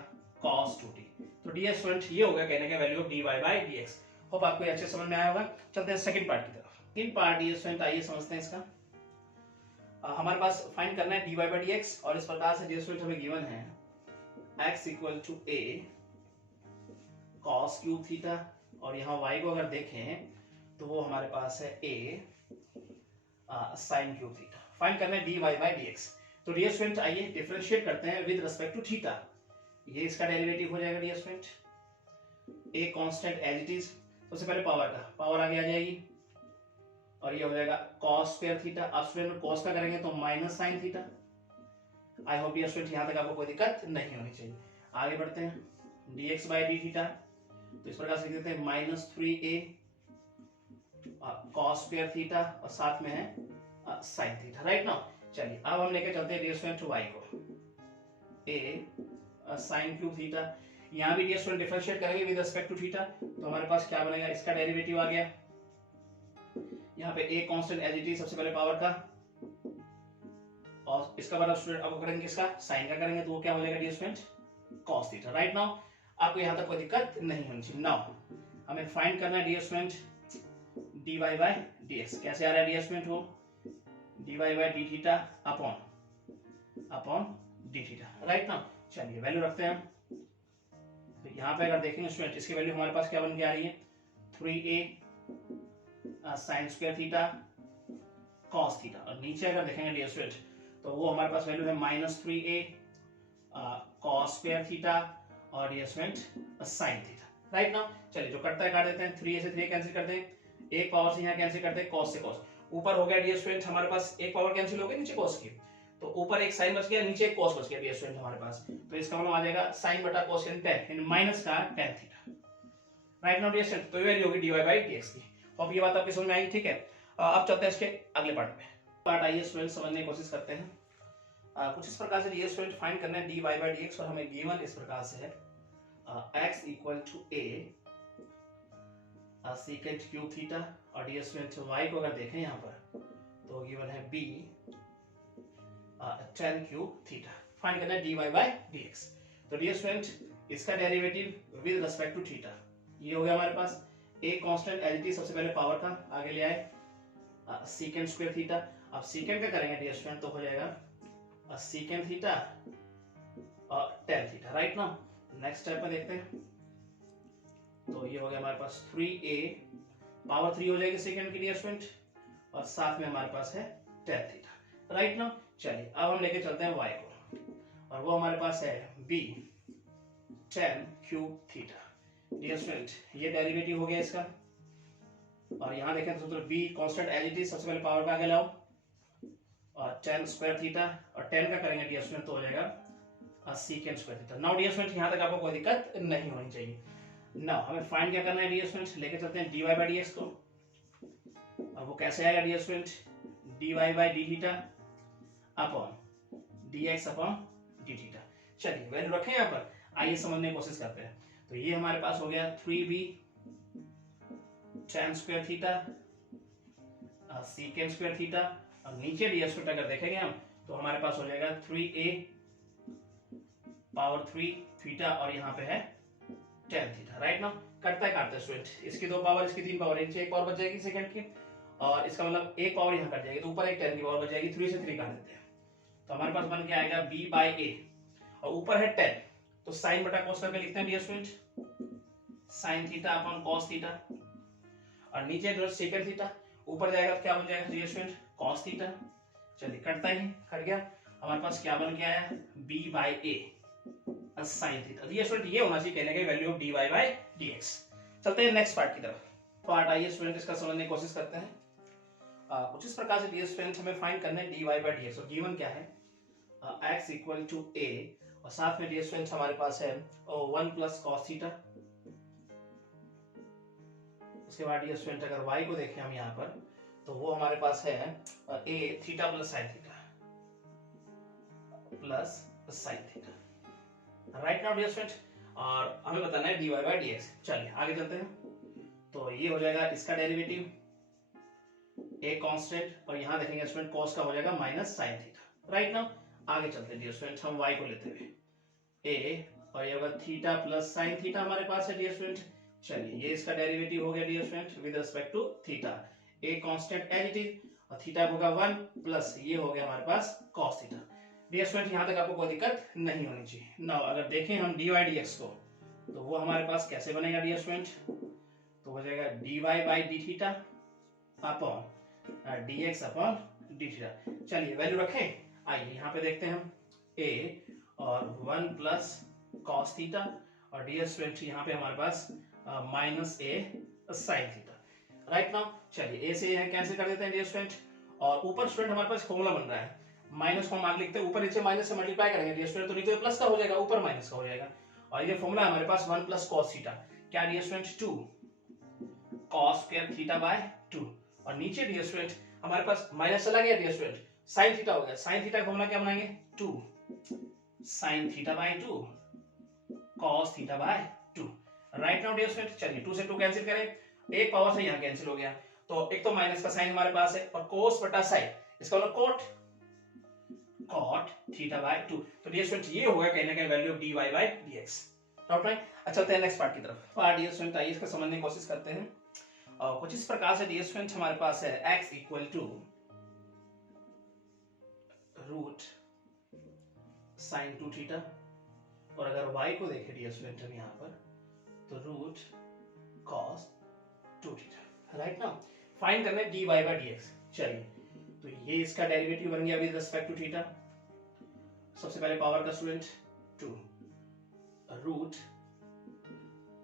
cos 2t। तो डियर स्टूडेंट ये हो गया कहने का value of dy by dx। Hope आपको ये अच्छे समझ में आया होगा। चलते हैं सेकंड पार्ट की तरफ। सेकंड पार्ट डियर स्टूडेंट आइए समझते हैं इसका। हमारे पास फाइंड करना है dy बाई dx, और इस प्रकार से डियर स्टूडेंट हमें गिवन है x equal to a cos cube theta, और यहाँ y को अगर देखें तो वो हमारे पास है a sin cube theta. Find करना है dy बाई dx। तो डियर स्टूडेंट आइए डिफरेंशिएट करते हैं विद रिस्पेक्ट टू थीटा। ये इसका डेरिवेटिव हो जाएगा dear student, a constant as it is, सबसे पहले पावर का पावर आगे आ जाएगी, और ये हो जाएगा cos स्क्वायर थीटा। अब स्टूडेंट cos का करेंगे तो minus sin theta. I hope dear student यहाँ तक आपको कोई दिक्कत नहीं होनी चाहिए। आगे बढ़ते हैं dx बाई डी थीटा, तो इस प्रकार से लिख देते हैं -3a cos स्क्वायर थीटा, और साथ में है sin थीटा, राइट नाउ। चलिए अब हम लेके चलते हैं डियर स्टूडेंट y को a sin क्यूब थीटा। यहाँ भी डियर स्टूडेंट डिफरेंशिएट करेंगे विद रिस्पेक्ट टू थीटा, तो हमारे पास क्या बनेगा, इसका डेरिवेटिव आ गया, यहाँ पे a constant as it is, सबसे पहले पावर का, और इसका मतलब स्टूडेंट अब करेंगे किसका, साइन का करेंगे, तो वो क्या हो जाएगा dear student cos theta, right now. आपको यहाँ तक कोई दिक्कत नहीं होनी चाहिए। नाउ हमें फाइंड करना है dear student dy by dx। कैसे आ रहा है डियर स्टूडेंट, वो dy by d theta upon d theta, right now. चलिए वैल्यू रखते हैं हम, तो यहाँ पे अगर देखेंगे स्टूडेंट इसकी वैल्यू हमारे पास क्या बन के आ रही है 3a sin square theta cos theta, और नीचे अगर देखेंगे डियर स्टूडेंट तो वो हमारे पास वैल्यू है -3a cos स्क्वायर थीटा, और dear student sin theta, right now. चलिए जो कटता है काट देते हैं, 3a से 3 कैंसिल करते हैं, एक पावर से यहाँ कैंसिल करते हैं, cos से cos, ऊपर हो गया डियर स्टूडेंट हमारे पास एक पावर कैंसिल हो गई नीचे cos की, तो ऊपर एक sin बच गया, नीचे एक cos बच गया डियर स्टूडेंट हमारे पास, तो इसका मतलब आ जाएगा sin बटा cos tan, यानी माइनस का tan theta, right now dear student. तो ये वैल्यू होगी dy बाई dx की। अब ये बात आपकी समझ में आएगी, ठीक है। अब चलते हैं इसके अगले पार्ट में। पार्ट आइए स्टूडेंट समझने की कोशिश करते हैं। कुछ इस प्रकार से डियर स्टूडेंट फाइंड करना है dy बाई dx, और हमें गिवन इस प्रकार से है x equal to a second cube theta, और डियर स्टूडेंट y को अगर देखें यहाँ पर तो गिवन है b tan cube theta. Find करना है dy बाई dx। तो डियर स्टूडेंट इसका derivative with respect to theta, ये हो गया हमारे पास a constant as it is, सबसे पहले पावर का आगे ले आए सेकेंड स्क्वायर थीटा। अब सेकेंड का करेंगे डियर स्टूडेंट तो हो जाएगा सेकेंड थीटा और टेन थीटा, राइट ना। नेक्स्ट स्टेप में देखते हैं। तो ये हो गया हमारे पास 3a पावर 3 हो जाएगी सेकंड की डियर स्टूडेंट, और साथ में हमारे पास है टेन थीटा, राइट ना। चलिए अब हम लेके चलते हैं y को, और वो हमारे पास है b tan cube theta. Dear student ये डेरिवेटिव हो गया इसका, और यहाँ देखें तो b constant as it is, सबसे पहले पावर पे आगे लाओ, और टेन स्क्वायर थीटा, और 10 का करेंगे डियर स्टूडेंट तो हो जाएगा second square theta. Now dear student यहाँ तक आपको कोई दिक्कत नहीं होनी चाहिए। नाउ हमें फाइंड क्या करना है डियर स्टूडेंट, लेके चलते हैं dy बाई डी एक्स को, और वो कैसे आएगा dear student, dy by d theta upon dx upon d theta. चलिए वैल्यू रखें यहाँ पर, आइए समझने की कोशिश करते हैं। तो ये हमारे पास हो गया 3b tan square theta सीकेंड square theta, और नीचे डियर स्टूडेंट अगर देखेंगे हम तो हमारे पास हो जाएगा 3a पावर 3 थीटा, और यहाँ पे है tan थीटा, राइट ना। कटता है काटता है स्टूडेंट, इसकी 2 पावर इसकी 3 पावर, नीचे 1 पावर बच जाएगी सेकंड की, और इसका मतलब 1 पावर यहाँ कट जाएगी, तो ऊपर एक 10 की पावर बच जाएगी, 3 से 3 काट देते हैं, तो हमारे पास बन के आएगा b बाई a, और ऊपर है 10, तो साइन बटा कॉस करके लिखते हैं dear student, sine theta upon cos theta, और नीचे जो सेकंड थीटा, ऊपर जाएगा तो क्या बन जाएगा डियर स्टूडेंट, कॉस थीटा। चलिए कटता ही कट गया, हमारे पास क्या बन के आया b by a sine theta. Dear student ये होना चाहिए कहने का value of dy by dx। चलते हैं नेक्स्ट पार्ट की तरफ। पार्ट आइए स्टूडेंट इसका समझने की कोशिश करते हैं। कुछ इस प्रकार से डियर स्टूडेंट हमें फाइंड करना है dy बाई dx, और गिवन क्या है x इक्वल टू a, और साथ में डियर स्टूडेंट हमारे पास है 1 प्लस कॉस थीटा। उसके बाद डियर स्टूडेंट अगर y को देखें हम यहाँ पर, तो वो हमारे पास है a theta plus sine theta plus sine theta, right now dear student, और हमें बताना है dy बाई dx। चलिए आगे चलते हैं। तो ये हो जाएगा इसका डेरिवेटिव a कांस्टेंट, और यहाँ देखेंगे स्टूडेंट cos का हो जाएगा minus sine theta, right now. आगे चलते हैं डियर स्टूडेंट, हम y को लेते हुए a, और ये होगा थीटा प्लस साइन थीटा हमारे पास है डियर स्टूडेंट। चलिए ये इसका डेरिवेटिव हो गया dear student with respect to theta, a constant as it is, और थीटा होगा 1 प्लस ये हो गया हमारे पास cos थीटा। डियर स्टूडेंट यहाँ तक आपको कोई दिक्कत नहीं होनी चाहिए। नाउ अगर देखें हम dy dx को, तो वो हमारे पास कैसे बनेगा डियर स्टूडेंट, तो हो जाएगा dy by d theta upon dx upon d theta. चलिए वैल्यू रखें, आइए यहाँ पे देखते हैं हम a और 1 प्लस cos थीटा, और डियर स्टूडेंट यहाँ पे हमारे पास minus a sine theta, right now. चलिए a से यहाँ कैंसिल कर देते हैं डियर स्टूडेंट, और ऊपर स्टूडेंट हमारे पास फॉर्मूला बन रहा है, माइनस को हम आगे लिखते हैं, ऊपर नीचे माइनस से मल्टीप्लाई करेंगे डियर स्टूडेंट, तो नीचे प्लस का हो जाएगा, ऊपर माइनस का हो जाएगा, और ये फॉर्मूला हमारे पास 1 प्लस cos थीटा, क्या dear student 2 cos square theta by 2, और नीचे डियर स्टूडेंट हमारे पास माइनस चला गया डियर स्टूडेंट, sin थीटा हो गया, sin थीटा का फॉर्मूला क्या बनाएंगे 2 sin theta by 2 cos theta by 2, right now dear student. चलिए 2 से 2 कैंसिल करें, एक पावर से यहाँ कैंसिल हो गया, तो एक तो माइनस का साइन हमारे पास है, और cos बटा sin, इसका मतलब cot थीटा बाय 2, तो डियर स्टूडेंट ये होगा कहने का value of dy by dx, right right. अच्छा चलते हैं नेक्स्ट पार्ट की तरफ। पार्ट डियर स्टूडेंट आइए इसका समझने की कोशिश करते हैं, और कुछ इस प्रकार से डियर स्टूडेंट हमारे पास है x equal to root sine 2 theta, और अगर y को देखें डियर स्टूडेंट हम यहाँ पर, तो रूट cos 2 थीटा, राइट ना। फाइंड करना है dy बाय dx। चलिए तो ये इसका डेरिवेटिव बन गया विद रिस्पेक्ट टू थीटा, सबसे पहले पावर का स्टूडेंट 2 रूट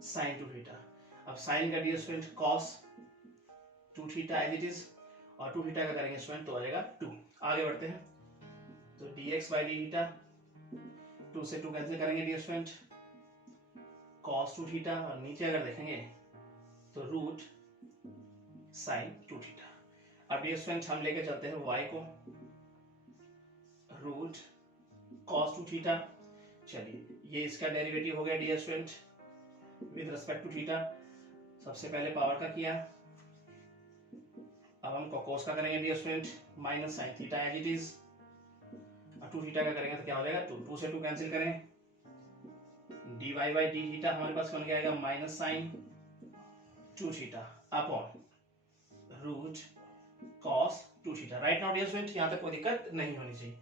साइन 2 थीटा, अब साइन का dear student cos 2 theta as it is, और 2 थीटा का करेंगे स्टूडेंट तो आ जाएगा 2। आगे बढ़ते हैं, तो dx बाई डी थीटा, 2 से 2 कैंसिल करेंगे डियर स्टूडेंट cos 2 थीटा, और नीचे अगर देखेंगे तो रूट साइन 2 थीटा। अब डियर स्टूडेंट हम लेके चलते हैं y को, रूट cos 2 थीटा। चलिए ये इसका डेरिवेटिव हो गया dear student with respect to theta, सबसे पहले पावर का किया, अब हम cos का करेंगे dear student minus sine theta as it is, और 2 थीटा का करेंगे तो क्या हो जाएगा 2 से 2 कैंसिल करें, dy बाई डी थीटा हमारे पास बन के आएगा minus sine 2 theta upon root cos 2 theta, right now dear student यहाँ तक कोई दिक्कत नहीं होनी चाहिए।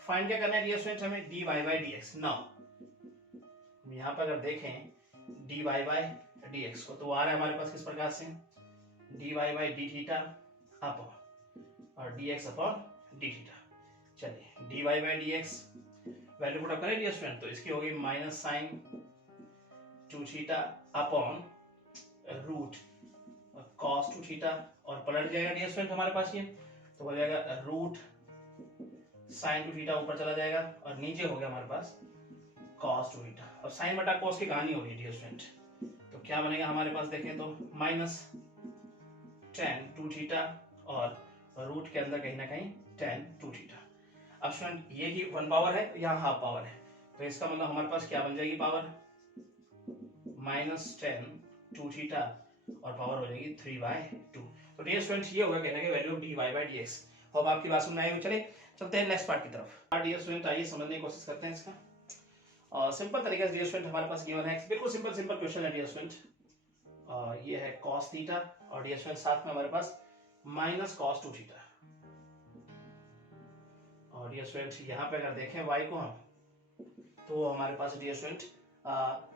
फाइंड क्या करना है डियर स्टूडेंट हमें dy बाई dx। नाउ यहाँ पर अगर देखें dy बाई dx को, तो आ रहा है हमारे पास किस प्रकार से, dy by d theta upon और dx अपॉन डी थीटा। चलिए dy by dx value put up करें डियर स्टूडेंट, तो इसकी होगी minus sine 2 theta upon root cos 2 theta, और पलट जाएगा डियर स्टूडेंट हमारे पास ये, तो हो जाएगा रूट साइन 2 थीटा ऊपर चला जाएगा और नीचे हो गया हमारे पास कॉस 2 थीटा। अब साइन बटा कॉस की कहानी हो रही है डियर स्टूडेंट, तो क्या बनेगा हमारे पास देखें तो माइनस टेन 2 थीटा और रूट के अंदर कहीं ना कहीं टेन 2 थीटा। अब स्टूडेंट ये की 1 पावर है, यहाँ हाफ पावर है, तो इसका मतलब हमारे पास क्या बन जाएगी पावर माइनस टेन 2 थीटा और पावर हो जाएगी 3/2। तो डियर स्टूडेंट ये होगा कहने के value of dy by dx। Hope आपकी बात सुन आई हो। चले चलते हैं नेक्स्ट पार्ट की तरफ। डियर स्टूडेंट आइए समझने की कोशिश करते हैं इसका। और सिंपल तरीके से डियर स्टूडेंट हमारे पास गिवन है, बिल्कुल सिंपल क्वेश्चन है डियर स्टूडेंट। ये है cos थीटा और डियर स्टूडेंट साथ में हमारे पास माइनस cos 2 थीटा। और डियर स्टूडेंट यहाँ पे अगर देखें y को हम, तो हमारे पास dear student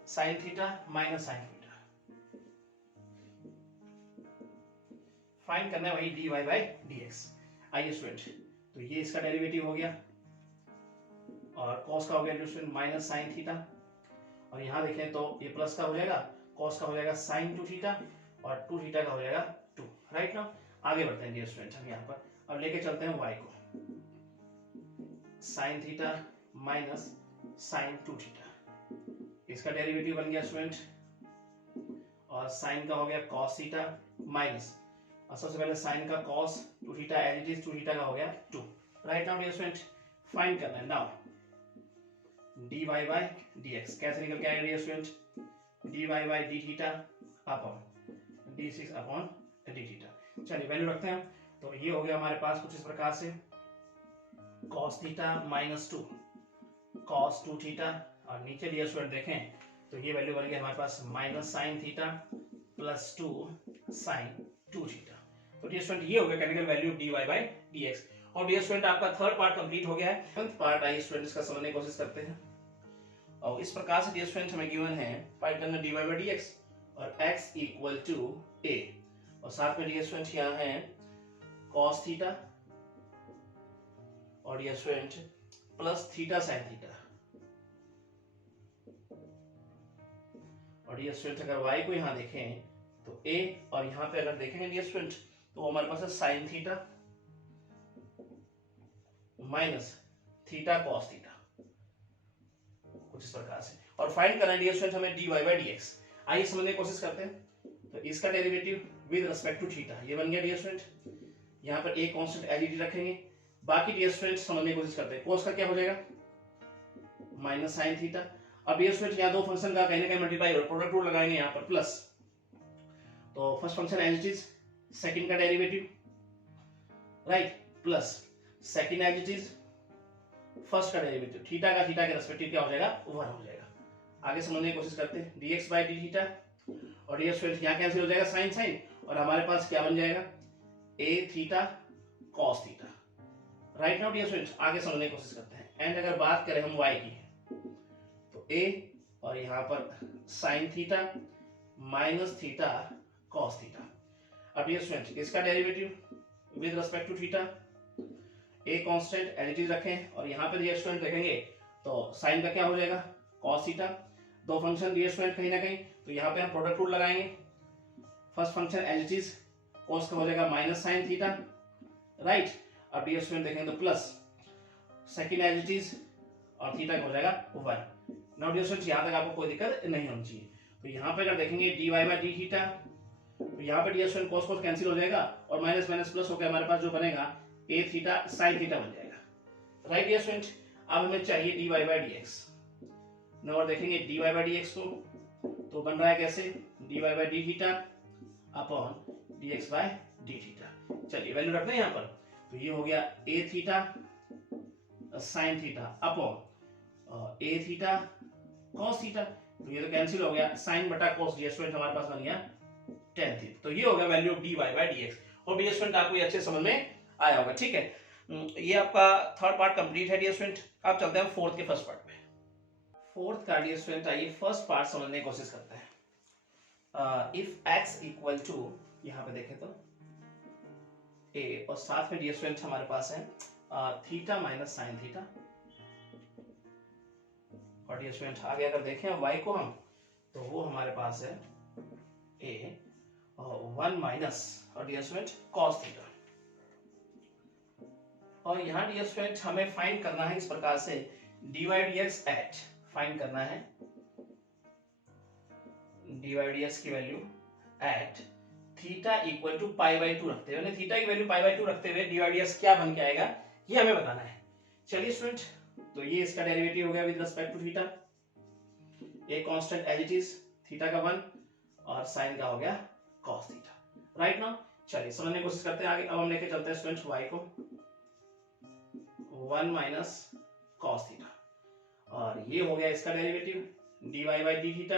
sine theta minus sine theta find करना है, वही dy बाई dx। आइए स्टूडेंट, तो ये इसका डेरिवेटिव हो गया और cos का हो गया स्टूडेंट माइनस साइन थीटा, और यहाँ देखें तो ये प्लस का हो जाएगा, cos का हो जाएगा साइन 2 थीटा और 2 थीटा का हो जाएगा 2। राइट नाउ आगे बढ़ते हैं डियर स्टूडेंट हम यहाँ पर, अब लेके चलते हैं y को, sine theta minus sine 2 theta, इसका डेरिवेटिव बन गया स्टूडेंट, और साइन का हो गया cos थीटा माइनस, और सबसे पहले साइन का cos 2 theta as it is 2 theta का हो गया 2। Right now dear student find करना है नाउ dy बाई dx, कैसे निकल के आएगा dear student, dy by d theta upon d6 upon d theta. चलिए वैल्यू रखते हैं, तो ये हो गया हमारे पास कुछ इस प्रकार से cos theta minus 2 cos 2 theta, और नीचे डियर स्टूडेंट देखें तो ये वैल्यू बन गया हमारे पास minus sine theta plus 2 sine 2 theta. तो डियर स्टूडेंट ये हो गया chemical value dy by dx। और डियर स्टूडेंट आपका थर्ड पार्ट कंप्लीट हो गया है। फोर्थ पार्ट आइए स्टूडेंट इसका समझने की कोशिश करते हैं। और इस प्रकार से डियर स्टूडेंट हमें गिवन है फाइंड करना dy बाई dx और x इक्वल टू a, और साथ में डियर स्टूडेंट यहाँ है cos थीटा और dear student plus theta sine theta, और डियर स्टूडेंट अगर y को यहाँ देखें तो a, और यहाँ पे अगर देखेंगे डियर स्टूडेंट तो हमारे पास है sine theta minus theta cos theta, कुछ इस प्रकार से। और फाइंड करना है डियर स्टूडेंट हमें dy बाई dx। आइए समझने की कोशिश करते हैं। तो इसका derivative with respect to theta ये बन गया डियर स्टूडेंट, यहाँ पर a constant as it is रखेंगे, बाकी डियर स्टूडेंट समझने की कोशिश करते हैं। cos का क्या हो जाएगा माइनस साइन थीटा। अब डियर स्टूडेंट यहाँ दो फंक्शन का कहीं ना कहीं मल्टीप्लाई और प्रोडक्ट रूल लगाएंगे यहाँ पर प्लस, तो first function as it is, second का derivative right, plus second as it is first का डेरिवेटिव, थीटा का थीटा के रेस्पेक्टिव क्या हो जाएगा 1 हो जाएगा। आगे समझने की कोशिश करते हैं dx बाई डी थीटा, और डियर स्टूडेंट यहाँ कैंसिल हो जाएगा साइन साइन, और हमारे पास क्या बन जाएगा a theta cos theta. Right now dear student आगे समझने की कोशिश करते हैं। एंड अगर बात करें हम y की तो a और यहाँ पर sine theta minus theta cos theta. अब डियर स्टूडेंट इसका derivative with respect to theta, a constant as it is रखें, और यहाँ पे डियर स्टूडेंट देखेंगे तो साइन का क्या हो जाएगा cos थीटा, दो फंक्शन डियर स्टूडेंट कहीं ना कहीं, तो यहाँ पे हम प्रोडक्ट रूल लगाएंगे। First function as it is cos का हो जाएगा माइनस साइन थीटा राइट। अब डियर स्टूडेंट देखेंगे तो plus second as it is और थीटा का हो जाएगा 1। नाउ डियर स्टूडेंट यहाँ तक आपको कोई दिक्कत नहीं होनी चाहिए। तो यहाँ पे अगर देखेंगे dy बाई डी थीटा, तो यहाँ पे dear student cos cos cancel हो जाएगा और माइनस माइनस प्लस होकर हमारे पास जो बनेगा a थीटा साइन थीटा बन जाएगा। राइट डियर स्टूडेंट अब हमें चाहिए dy बाई dx। नंबर देखेंगे dy बाई dx को, तो बन रहा है कैसे dy by d theta upon dx by d theta. चलिए वैल्यू रखते हैं यहाँ पर, तो ये हो गया a theta sine theta upon a theta cos theta, तो ये तो कैंसिल हो गया, साइन बटा cos डियर स्टूडेंट हमारे पास बन गया tan थीटा। तो ये हो गया value of dy by dx। और डियर स्टूडेंट आपको ये अच्छे समझ में आया होगा। ठीक है, ये आपका थर्ड पार्ट कंप्लीट है डियर स्टूडेंट। अब चलते हैं फोर्थ के फर्स्ट पार्ट पे। फोर्थ का डियर स्टूडेंट आइए फर्स्ट पार्ट समझने की कोशिश करते हैं। इफ x इक्वल टू, यहाँ पे देखें तो a, और साथ में डियर स्टूडेंट हमारे पास है थीटा माइनस साइन थीटा, और डियर स्टूडेंट आगे अगर देखें y को हम, तो वो हमारे पास है a और 1 माइनस और डियर स्टूडेंट cos थीटा। और यहाँ डियर स्टूडेंट हमें फाइंड करना है इस प्रकार से dy dx एट, फाइंड करना है dy dx की value at theta equal to pi by 2 रखते हुए, थीटा की वैल्यू पाई बाई 2 रखते हुए dy dx क्या बन के आएगा ये हमें बताना है। चलिए स्टूडेंट, तो ये इसका डेरिवेटिव हो गया with respect to theta, a constant as it is, theta का 1 और साइन का हो गया cos थीटा। राइट नाउ चलिए समझने की कोशिश करते हैं आगे। अब हम लेके चलते हैं स्टूडेंट y को 1 माइनस cos थीटा, और ये हो गया इसका derivative dy by d theta,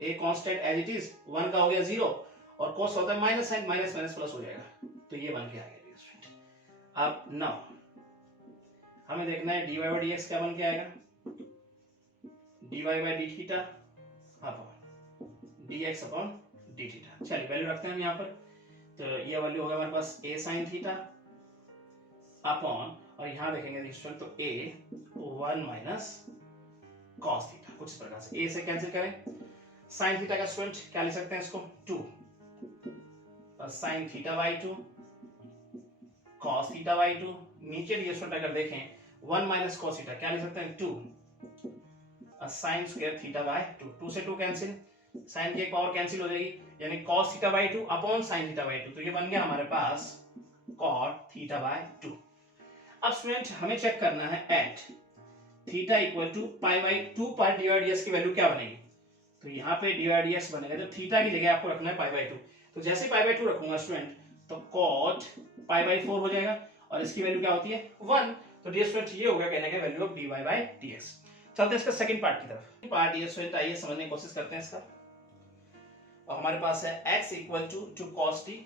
a constant as it is, 1 का हो गया 0 और cos होता है minus sine, minus minus plus हो जाएगा, तो ये बन के आ गया स्टूडेंट। अब नाउ हमें देखना है dy बाई dx क्या बन के आएगा, dy by d theta upon dx upon d theta. चलिए वैल्यू रखते हैं हम यहाँ पर, तो ये वैल्यू होगा हमारे पास a sin थीटा अपॉन, और यहाँ देखेंगे स्टूडेंट तो a 1 माइनस cos थीटा, कुछ इस प्रकार से a से कैंसिल करें, sin थीटा का स्टूडेंट क्या लिख सकते हैं इसको 2 sin theta by 2 cos theta by 2, नीचे ये स्टूडेंट अगर देखें 1 माइनस cos थीटा क्या लिख सकते हैं 2 sin स्क्वायर थीटा बाई 2, 2 से 2 कैंसिल, sin की एक पावर कैंसिल हो जाएगी, यानी cos theta by 2 upon sin theta by 2, तो ये बन गया हमारे पास cot थीटा बाई 2। अब स्टूडेंट हमें चेक करना है at theta equal to pi by 2 पर dy dx की वैल्यू क्या बनेगी, तो यहाँ पे dy dx बनेगा, तो थीटा की जगह आपको रखना है पाई बाई 2, तो जैसे पाई बाई 2 रखूंगा स्टूडेंट तो cot पाई बाई 4 हो जाएगा, और इसकी वैल्यू क्या होती है 1, तो डियर स्टूडेंट ये हो गया कहने का value of dy by dx। चलते हैं इसका सेकंड पार्ट की तरफ। पार्ट डियर स्टूडेंट आइए समझने की कोशिश करते हैं इसका। और हमारे पास है x equal to cos t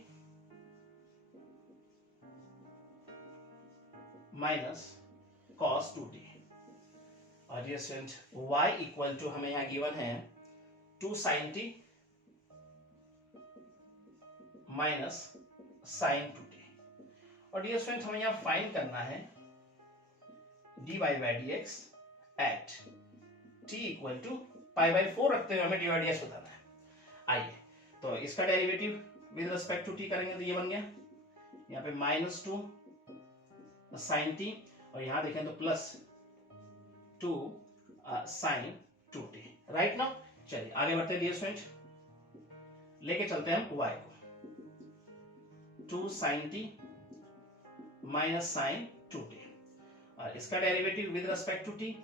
minus cos 2t, और dear student y equal to हमें यहाँ गिवन है 2 sin t minus sin 2t, और डियर स्टूडेंट हमें यहाँ फाइंड करना है dy by dx at t equal to pi by 4 रखते हुए हमें dy dx बताना है। आइए तो इसका derivative with respect to t करेंगे, तो ये बन गया यहाँ पे माइनस 2 sin t, और यहाँ देखें तो plus 2 sin 2t। Right now चलिए आगे बढ़ते हैं डियर स्टूडेंट, लेके चलते हैं हम y को 2 sin t minus sin 2t, और इसका derivative with respect to t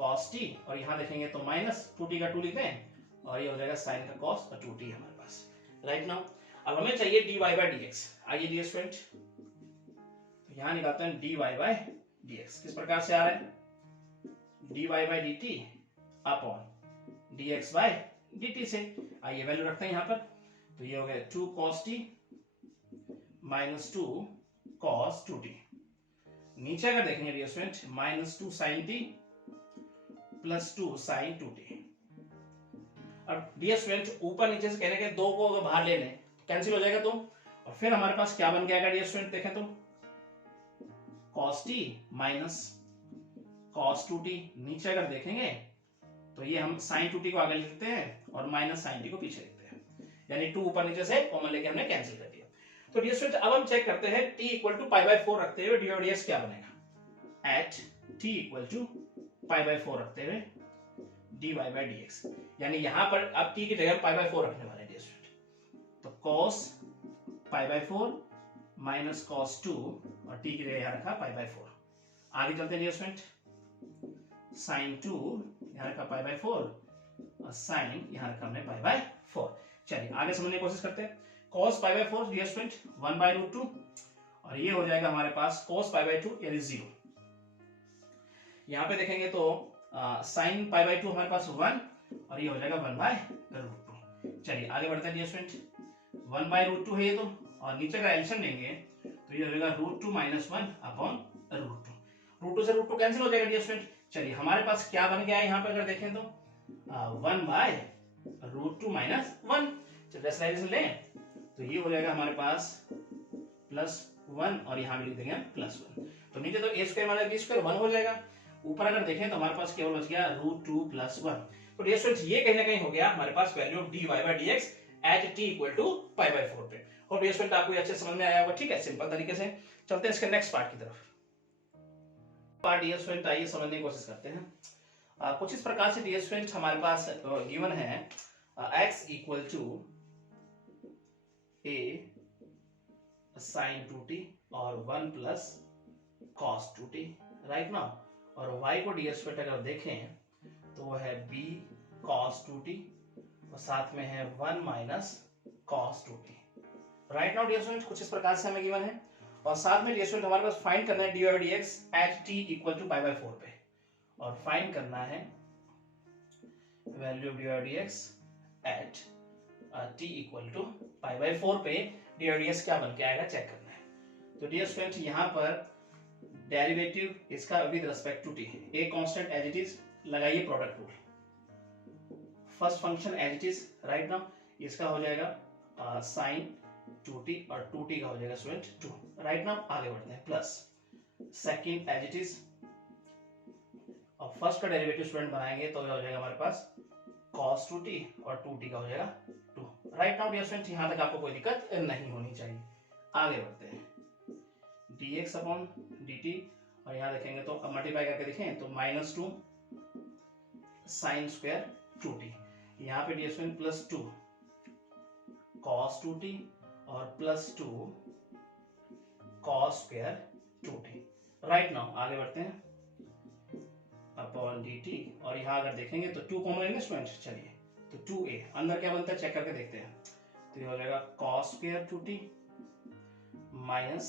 cos t, और यहां देखेंगे तो माइनस 2t का 2 लिखते हैं, और ये हो जाएगा sin का cos और 2t हमारे पास। राइट नाउ अब हमें चाहिए dy बाई dx। आइए डियर स्टूडेंट तो यहां निकालते हैं dy बाई dx, किस प्रकार से आ रहा है dy by dt upon dx by dt से। आइए वैल्यू रखते हैं यहां पर, तो ये हो गया 2 cos t minus 2 cos 2t, नीचे अगर देखेंगे dear student minus 2 sin t plus 2 sin 2t। अब डियर स्टूडेंट ऊपर नीचे से कहने के दो को अगर बाहर ले लें तो कैंसिल हो जाएगा, तो और फिर हमारे पास क्या बन जाएगा डियर स्टूडेंट देखें तो cos t minus cos 2t, नीचे अगर देखेंगे तो ये हम sin 2t को आगे लिखते हैं और माइनस sin t को पीछे लिखते हैं, यानी 2 ऊपर नीचे से कॉमन लेके हमने कैंसिल कर दिया। तो डियर स्टूडेंट अब हम चेक करते हैं t equal to pi by 4 रखते हुए dy dx क्या बनेगा at t equal to pi by 4 रखते हुए dy बाई dx, यानी यहां पर अब t की जगह पाई बाई 4 रखने वाले हैं डियर स्टूडेंट, तो cos pi by 4 minus cos 2 और t की जगह यहां रखा पाई बाई 4। आगे चलते हैं डियर स्टूडेंट sin 2 यहां रखा पाई बाई 4 और sin यहां रखा हमने पाई बाई 4। चलिए आगे समझने की कोशिश करते हैं। cos pi by 4 dear student 1 by root 2, और ये हो जाएगा हमारे पास cos पाई बाई 2 यानी 0। यहाँ पे देखेंगे तो sin पाई बाई 2 हमारे पास 1, और ये हो जाएगा 1 बाई रूट 2। चलिए आगे बढ़ते हैं डियर स्टूडेंट 1 बाई रूट 2 है ये तो, और नीचे का एलसीएम लेंगे तो ये हो जाएगा root 2 minus 1 upon root 2। Root 2 2 से √2 कैंसिल हो जाएगा डियर स्टूडेंट। चलिए हमारे पास क्या बन गया है यहाँ पे अगर देखें तो 1/√2 माइनस 1। चलिए रेशनलाइजेशन लें तो ये हो जाएगा हमारे पास +1 और यहाँ भी लिख देंगे +1। तो नीचे तो a² माइनस b² 1 हो जाएगा। ऊपर अगर देखें तो हमारे पास केवल बच गया √2 + 1। तो डियर स्टूडेंट्स ये कहीं ना कहीं हो गया हमारे पास value of dy/dx at t = π/4 पे। और डियर स्टूडेंट आपको अच्छे समझ में आया होगा, ठीक है। सिंपल तरीके से चलते हैं इसके नेक्स्ट पार्ट की तरफ। पार्ट डियर स्टूडेंट आइए समझने की कोशिश करते हैं। कुछ इस प्रकार से डियर स्टूडेंट हमारे पास गिवन है x = a sin 2t और 1 + cos 2t राइट ना। और y को डियर स्टूडेंट अगर देखें तो वो है b cos 2t और साथ में है 1 - cos 2t right now dear student. कुछ इस प्रकार से हमें गिवन है और साथ में डियर स्टूडेंट हमारे पास फाइंड करना है dy/dx एट t = π/4 पे। और फाइंड करना है value of dy/dx at t = π/4 पे dy/dx क्या बन के आएगा चेक करना है। तो डियर स्टूडेंट यहाँ पर डेरिवेटिव इसका with respect to t, a constant as it is, लगाइए product rule. First function as it is right now, इसका हो जाएगा sin 2t और 2t का हो जाएगा स्टूडेंट 2 राइट नाउ। आगे बढ़ते हैं plus second as it is और फर्स्ट का डेरिवेटिव स्टूडेंट बनाएंगे तो हो जाएगा हमारे पास cos 2t और 2t का हो जाएगा 2 राइट नाउ डियर स्टूडेंट। यहां तक आपको कोई दिक्कत नहीं होनी चाहिए। आगे बढ़ते हैं dx/dt और यहां देखेंगे तो मल्टीप्लाई करके देखें तो -2 sin² 2t, यहाँ पे डियर स्टूडेंट +2 cos 2t और +2 cos² 2t राइट नाउ। आगे बढ़ते हैं अपॉन dt और यहाँ अगर देखेंगे तो 2 कॉमन है स्टूडेंट। चलिए तो 2a अंदर क्या बनता है चेक करके देखते हैं। तो ये हो जाएगा cos² 2t minus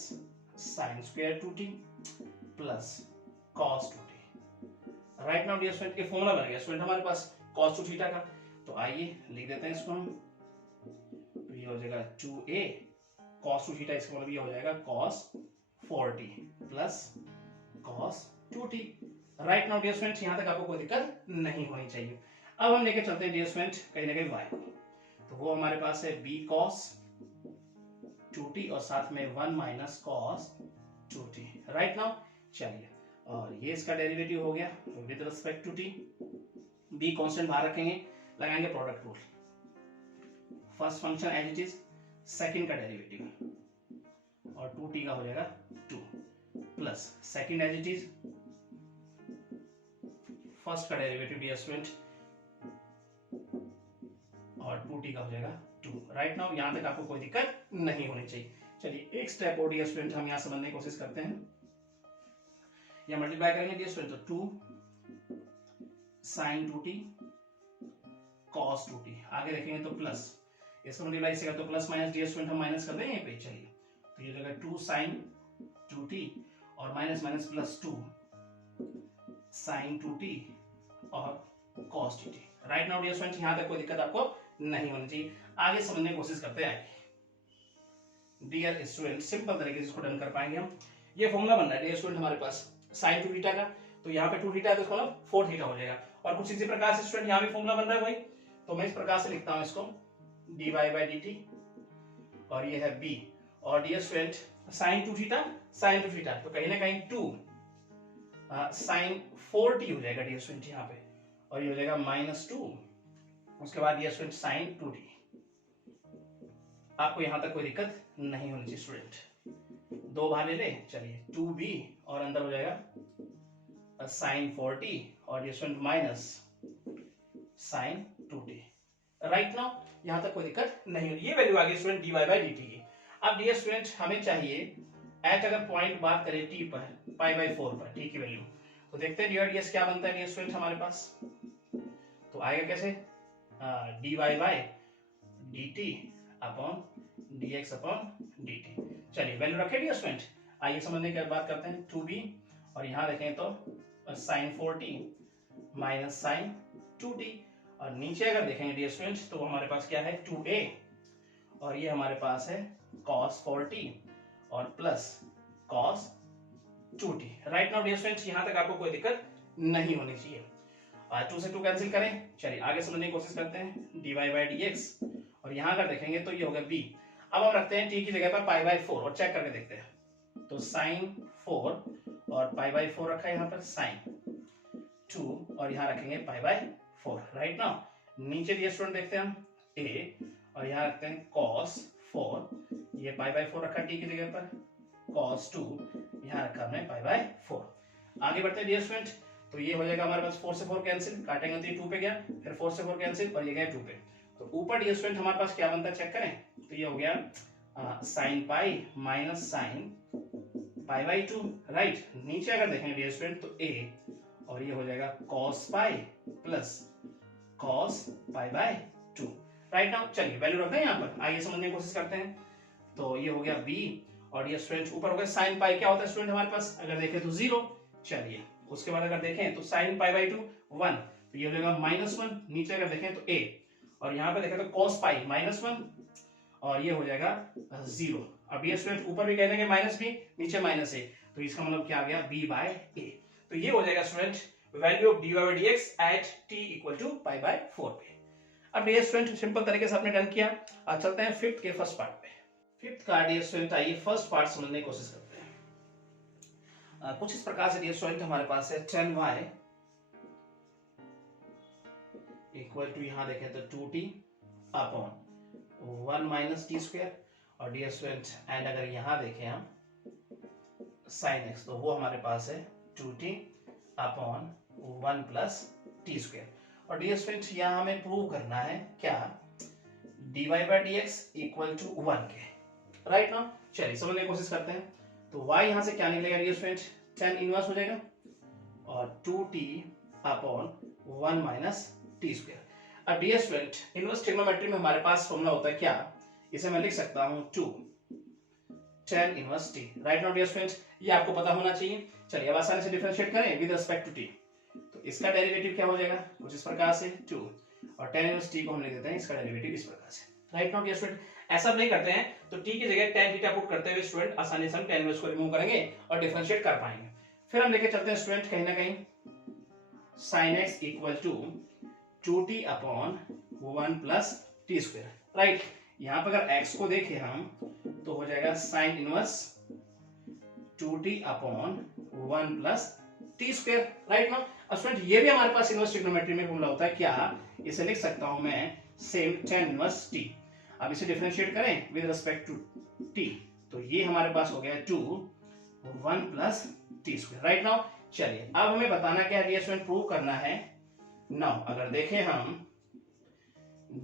sin² 2t plus cos 2t right now dear student. ये फॉर्मूला बन गया स्टूडेंट हमारे पास cos 2 थीटा का। तो आइए लिख देते हैं इसको हम। तो ये हो जाएगा 2a cos 2 थीटा, इसका मतलब ये हो जाएगा cos 4t plus cos 2t right now dear student. यहां तक आपको कोई दिक्कत नहीं होनी चाहिए। अब हम लेके चलते हैं डियर स्टूडेंट कहीं ना कहीं y को। तो वो हमारे पास है b cos 2t और साथ में 1 - cos 2t राइट नाउ। चलिए और ये इसका डेरिवेटिव हो गया with respect to t। b constant बाहर रखेंगे, लगाएंगे product rule. First function as it is, second का डेरिवेटिव और 2t का हो जाएगा 2 plus second as it is first का डेरिवेटिव डियर स्टूडेंट और 2t का हो जाएगा 2 राइट नाउ। यहां तक आपको कोई दिक्कत नहीं होनी चाहिए। चलिए एक स्टेप और डियर स्टूडेंट हम यहां समझने की कोशिश करते हैं। या मल्टीप्लाई करेंगे डियर स्टूडेंट तो 2 sin 2t cos 2t आगे देखेंगे तो प्लस, इसका मल्टीप्लाई से तो प्लस माइनस डियर स्टूडेंट हम माइनस कर देंगे यहीं पे। चलिए तो ये जाएगा 2 sin 2t और minus minus plus 2 sin 2t और cos 2t right now dear student. यहां तक कोई दिक्कत आपको नहीं होनी चाहिए। आगे समझने की कोशिश करते हैं डियर स्टूडेंट। सिंपल तरीके से इसको डन कर पाएंगे हम। ये फॉर्मूला बन रहा है डियर स्टूडेंट हमारे पास sin 2 थीटा का। तो यहाँ पे 2 थीटा है तो इसका मतलब 4 थीटा हो जाएगा। और कुछ इसी प्रकार से स्टूडेंट यहाँ भी फॉर्मूला बन रहा है वही। तो मैं इस प्रकार से लिखता हूँ इसको dy/dt और ये है b और डियर स्टूडेंट sin 2 थीटा तो कहीं ना कहीं 2 sin 4t हो जाएगा डियर स्टूडेंट यहाँ पे। और ये हो जाएगा -2 उसके बाद डियर स्टूडेंट sin 2t। आपको यहां तक कोई दिक्कत नहीं होनी चाहिए स्टूडेंट। 2 बाहर ले ले, चलिए 2b और अंदर हो जाएगा sin 4t और ये student minus sin 2t right now. यहां तक कोई दिक्कत नहीं होगी। ये वैल्यू आ गई स्टूडेंट dy/dt की। अब डियर स्टूडेंट हमें चाहिए एट अगर पॉइंट बात करें t पर π/4 पर t की वैल्यू, तो देखते हैं dy/dx क्या बनता है डियर स्टूडेंट हमारे पास। तो आएगा कैसे dy/dt अपॉन dx/dt। चलिए वैल्यू रखे डियर स्टूडेंट। आइए समझने की बात करते हैं 2b और यहां देखें तो sin 4t minus sin 2t और नीचे अगर देखेंगे डियर स्टूडेंट तो हमारे पास क्या है 2a और ये हमारे पास है cos 4t और plus cos 2t। Right now dear students, यहां तक आपको कोई दिक्कत नहीं होनी चाहिए। 2 से 2 कैंसिल करें। चलिए आगे समझने की कोशिश करते हैं। dy बाई dx, और यहां अगर देखेंगे तो ये होगा b। अब हम रखते हैं t की जगह पर पाई बाई 4 और चेक करके देखते हैं। तो sin 4 और पाई बाई 4 रखा है यहाँ पर, sin 2 और यहाँ रखेंगे पाई बाई 4। राइट नाउ नीचे दिए स्टूडेंट देखते हैं हम a, और यहाँ रखते हैं cos 4, ये पाई बाई 4 रखा t की जगह पर, cos 2 यहाँ रखा हमने पाई बाई 4। आगे बढ़ते हैं डियर स्टूडेंट। तो ये हो जाएगा हमारे पास 4 से 4 कैंसिल, काटेंगे तो ये 2 पे गया, फिर 4 से 4 कैंसिल और ये गया 2 पे। तो ऊपर डियर स्टूडेंट हमारे पास क्या बनता है चेक करें। तो ये हो गया sine pi minus sine pi by 2। Right, नीचे अगर देखेंगे डियर स्टूडेंट तो a, और ये हो जाएगा cos pi plus cos pi by 2। Right now चलिए वैल्यू रखते हैं यहाँ पर, आइए समझने की कोशिश करते हैं। तो ये हो गया b, और ये स्टूडेंट ऊपर हो गया साइन पाई, क्या होता है स्टूडेंट हमारे पास अगर देखें तो 0। चलिए उसके बाद अगर देखें तो साइन पाई बाई 2 1, तो ये हो जाएगा -1। नीचे अगर देखें तो a, और यहाँ पे देखें तो cos पाई -1, और ये हो जाएगा 0। अब ये स्टूडेंट ऊपर भी कह देंगे -b, नीचे -a, तो इसका मतलब क्या आ गया b बाय a। तो ये हो जाएगा student value of dy by dx at t equal to pi by 4 पे। अब डियर स्टूडेंट सिंपल तरीके से आपने डन किया। अब चलते हैं फिफ्थ के फर्स्ट पार्ट पे। फिफ्थ का डियर स्टूडेंट आइए फर्स्ट पार्ट समझने की कोशिश करते हैं। कुछ इस प्रकार से डियर स्टूडेंट हमारे पास है 10y इक्वल टू, यहां देखें तो 2t upon 1 minus t square, और डियर स्टूडेंट एंड अगर यहां देखें हम साइन x, तो वो हमारे पास है 2t upon 1 plus t square. और डियर स्टूडेंट यहां हमें प्रूव करना है क्या, dy by dx equal to 1 के। राइट नाउ चलिए समझने की कोशिश करते हैं। तो y यहां से क्या निकलेगा डियर स्टूडेंट, tan इनवर्स हो जाएगा, और 2t upon 1 minus t square. अब डियर स्टूडेंट इनवर्स ट्रिग्नोमेट्री में हमारे पास फॉर्मूला होता है क्या, इसे मैं लिख सकता हूं 2 tan inverse t। Right now dear student ये आपको पता होना चाहिए। चलिए अब आसानी से डिफरेंशिएट करें विद रिस्पेक्ट टू t। तो इसका डेरिवेटिव क्या हो जाएगा कुछ इस प्रकार से 2, और tan इनवर्स t को हम लिख देते हैं इसका डेरिवेटिव इस प्रकार से। राइट नाउ डियर स्टूडेंट ऐसा नहीं करते हैं तो t की जगह tan थीटा पुट करते हुए स्टूडेंट आसानी से हम tan इनवर्स को रिमूव करेंगे और डिफरेंशिएट कर पाएंगे। फिर हम लेके चलते हैं स्टूडेंट कहीं ना कहीं sin x equal to 2t upon 1 plus t square. Right, यहां पर अगर x को देखें हम तो हो जाएगा sin inverse 2t upon 1 plus t square. Right ना, अब स्टूडेंट ये भी हमारे पास इनवर्स ट्रिग्नोमेट्री में फॉर्मूला होता है क्या, इसे लिख सकता हूं मैं सेम tan इनवर्स t। अब इसे डिफरेंशिएट करें विद रिस्पेक्ट टू t, तो ये हमारे पास हो गया 2 1 plus t square. Right now चलिए अब हमें बताना क्या है स्टूडेंट, प्रूव करना है। नाउ अगर देखें हम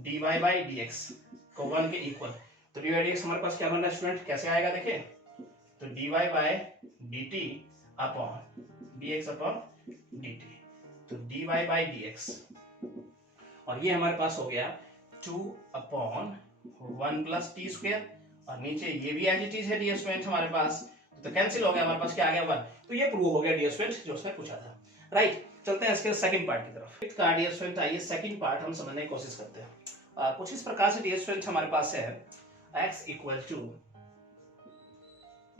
dy बाई dx को 1 के इक्वल, तो dy बाई dx हमारे पास क्या बन रहा है स्टूडेंट, कैसे आएगा देखें, तो dy by dt upon dx upon dt, तो dy बाई dx, और ये हमारे पास हो गया 2 अपॉन 1 प्लस टी स्क्वायर, और नीचे ये भी एज इट इज है डियर स्टूडेंट हमारे पास, तो कैंसिल हो गया, हमारे पास क्या आ गया 1। तो ये प्रूव हो गया डियर स्टूडेंट जो उसने पूछा था। राइट, चलते हैं इसके सेकंड पार्ट की तरफ। फिफ्थ का डियर स्टूडेंट आइए सेकंड पार्ट हम समझने की कोशिश करते हैं। कुछ इस प्रकार से डियर स्टूडेंट हमारे पास है x इक्वल टू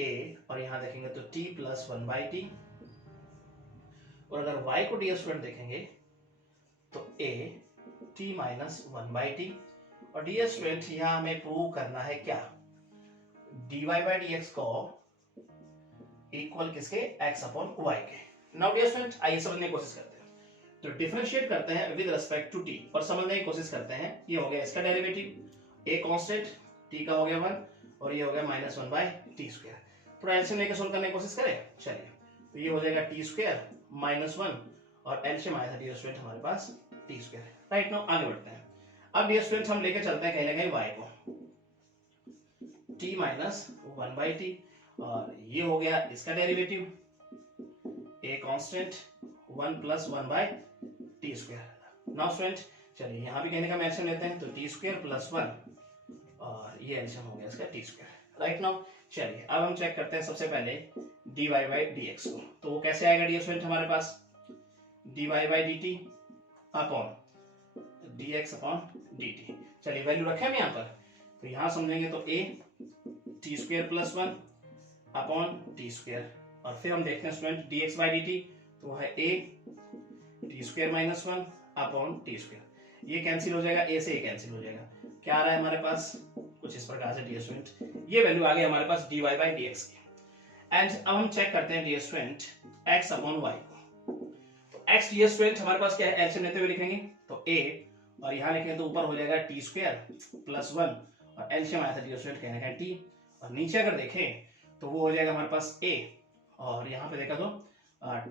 a, और यहां देखेंगे तो t प्लस 1 बाई टी, और अगर y को डियर स्टूडेंट देखेंगे तो a t minus 1 by T, और डियर स्टूडेंट यहां हमें प्रूव करना है क्या, dy बाई dx को इक्वल किसके, x अपॉन y के। नाउ डियर स्टूडेंट आइए समझने की कोशिश करते हैं। तो डिफरेंशिएट करते हैं विद रिस्पेक्ट टू t और समझने की कोशिश करते हैं। ये हो गया इसका डेरिवेटिव, a कांस्टेंट, t का हो गया 1, और ये हो गया -1 बाई टी स्क्वायर। थोड़ा एलसीएम लेके सोल्व करने की कोशिश करें। चलिए, तो ये हो जाएगा t स्क्वायर -1, और एलसीएम आया था डियर स्टूडेंट हमारे पास t स्क्वायर। राइट नाउ आगे बढ़ते हैं। अब डियर स्टूडेंट हम लेके चलते हैं कहीं ना कहीं y को, t माइनस 1 बाई टी, और ये हो गया इसका derivative, a constant 1 plus 1 by T square. Now student चलिए यहाँ भी कहने का एलसीएम लेते हैं, तो टी स्क्वायर प्लस 1, और ये एलसीएम हो गया इसका टी स्क्वायर। राइट नाउ चलिए अब हम चेक करते हैं सबसे पहले dy बाई dx को। तो वो कैसे आएगा डियर स्टूडेंट हमारे पास, dy by dt upon dx upon dt। चलिए वैल्यू रखे हम यहाँ पर, तो यहाँ समझेंगे तो a t square plus 1 upon t square और फिर हम देखते हैं student D x by d T, तो है ए t square minus one upon t square. ये कैंसिल हो जाएगा, ए से ए कैंसिल हो जाएगा। क्या आ रहा है हमारे पास, कुछ इस प्रकार से डियर स्टूडेंट, ये वैल्यू आ गई हमारे पास d y by d x की। एंड अब हम चेक करते हैं dear student x upon y को। तो एक्स डियर स्टूडेंट हमारे पास क्या है, एलसीएम लेते हुए लिखेंगे तो ए, और यहाँ लिखेंगे तो ऊपर हो जाएगा टी स्क्वायर प्लस वन, और एलसीएम आया था डियर स्टूडेंट कहने का टी, और नीचे अगर देखें तो वो हो जाएगा हमारे पास ए, और यहाँ पे देखा तो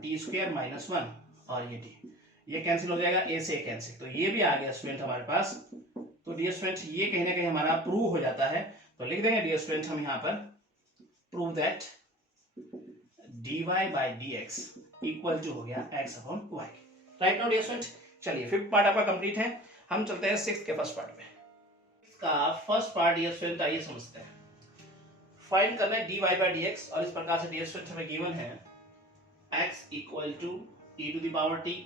टी स्क्वायर माइनस वन, और ये टी, ये कैंसिल हो जाएगा, ए से कैंसिल, तो ये भी आ गया स्टूडेंट हमारे पास। तो डियर स्टूडेंट ये कहीं ना कहीं हमारा प्रूव हो जाता है, तो लिख देंगे डियर स्टूडेंट हम यहाँ पर prove that dy by dx equal to हो गया x upon y। Right now dear student, चलिए फिफ्थ पार्ट आपका कंप्लीट है, हम चलते हैं सिक्स्थ के फर्स्ट पार्ट में। इसका फर्स्ट पार्ट डियर स्टूडेंट आइए समझते हैं। फाइंड करना है dy बाई dx, और इस प्रकार से डियर स्टूडेंट हमें गिवन है x equal to e to the power t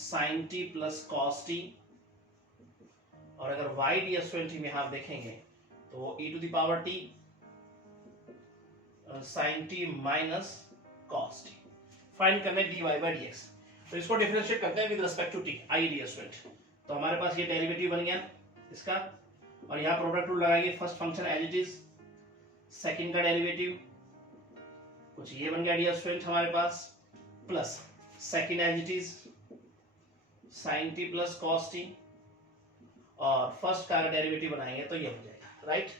sin t plus cos t, और अगर y डियर स्टूडेंट में आप देखेंगे तो e to the power t sin t minus cos t। Find करना है dy बाई dx, तो इसको डिफरेंशिएट करते हैं विद रिस्पेक्ट टू t। आइए डियर स्टूडेंट, तो हमारे पास ये डेरिवेटिव बन गया इसका, और यहाँ प्रोडक्ट रूल लगाएंगे, first function as it is, second का डेरिवेटिव कुछ ये बन गया डियर स्टूडेंट हमारे पास, plus second as it is sin t plus cos t, और फर्स्ट का डेरिवेटिव बनाएंगे तो ये हो जाएगा। राइट,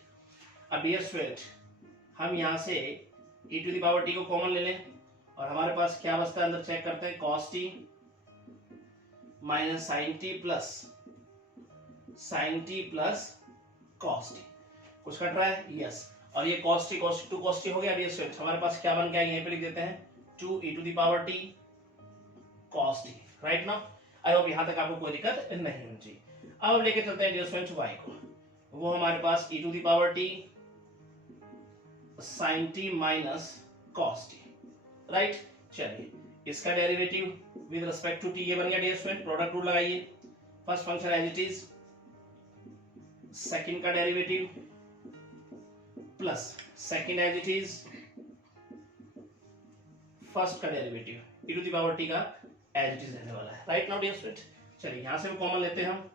अब डियर स्टूडेंट हम यहाँ से e to the power t को कॉमन ले लें, और हमारे पास क्या बचता है अंदर, चेक करते हैं, cos t minus sin t plus cos t, कुछ कट रहा है, यस, और ये cos t हो गया डियर स्टूडेंट, हमारे पास क्या बन गया, यहीं पे लिख देते हैं 2 e to the power t cos t। Right now I hope यहाँ तक आपको कोई दिक्कत नहीं होनी चाहिए। अब हम लेके चलते हैं डियर स्टूडेंट y को, वो हमारे पास e to the power t sin t minus cos t। Right, चलिए इसका derivative with respect to t ये बन गया डियर स्टूडेंट, प्रोडक्ट रूल लगाइए, first function as it is, second का derivative plus second as it is, first का derivative e to the power t का एज इट इज रहने वाला है। राइट नाउ डियर स्टूडेंट, चलिए यहां से भी कॉमन लेते हैं हम,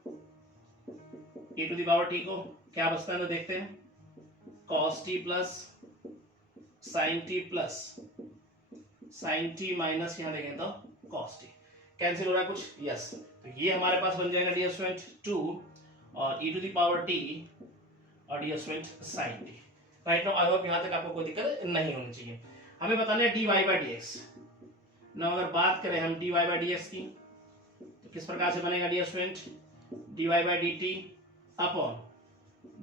e to the power t को क्या बचता है तो देखते हैं, cos t plus sin t plus sin t minus यहाँ देखें तो cos t, कैंसिल हो रहा है कुछ, यस, तो ये हमारे पास बन जाएगा डियर स्टूडेंट 2 और e to the power t और dear student sin t। Right now I hope यहाँ तक आपको कोई दिक्कत नहीं होनी चाहिए। हमें बताना है dy बाई dx। ना अगर बात करें हम dy बाई dx की, तो किस प्रकार से बनेगा dear student, dy by dt upon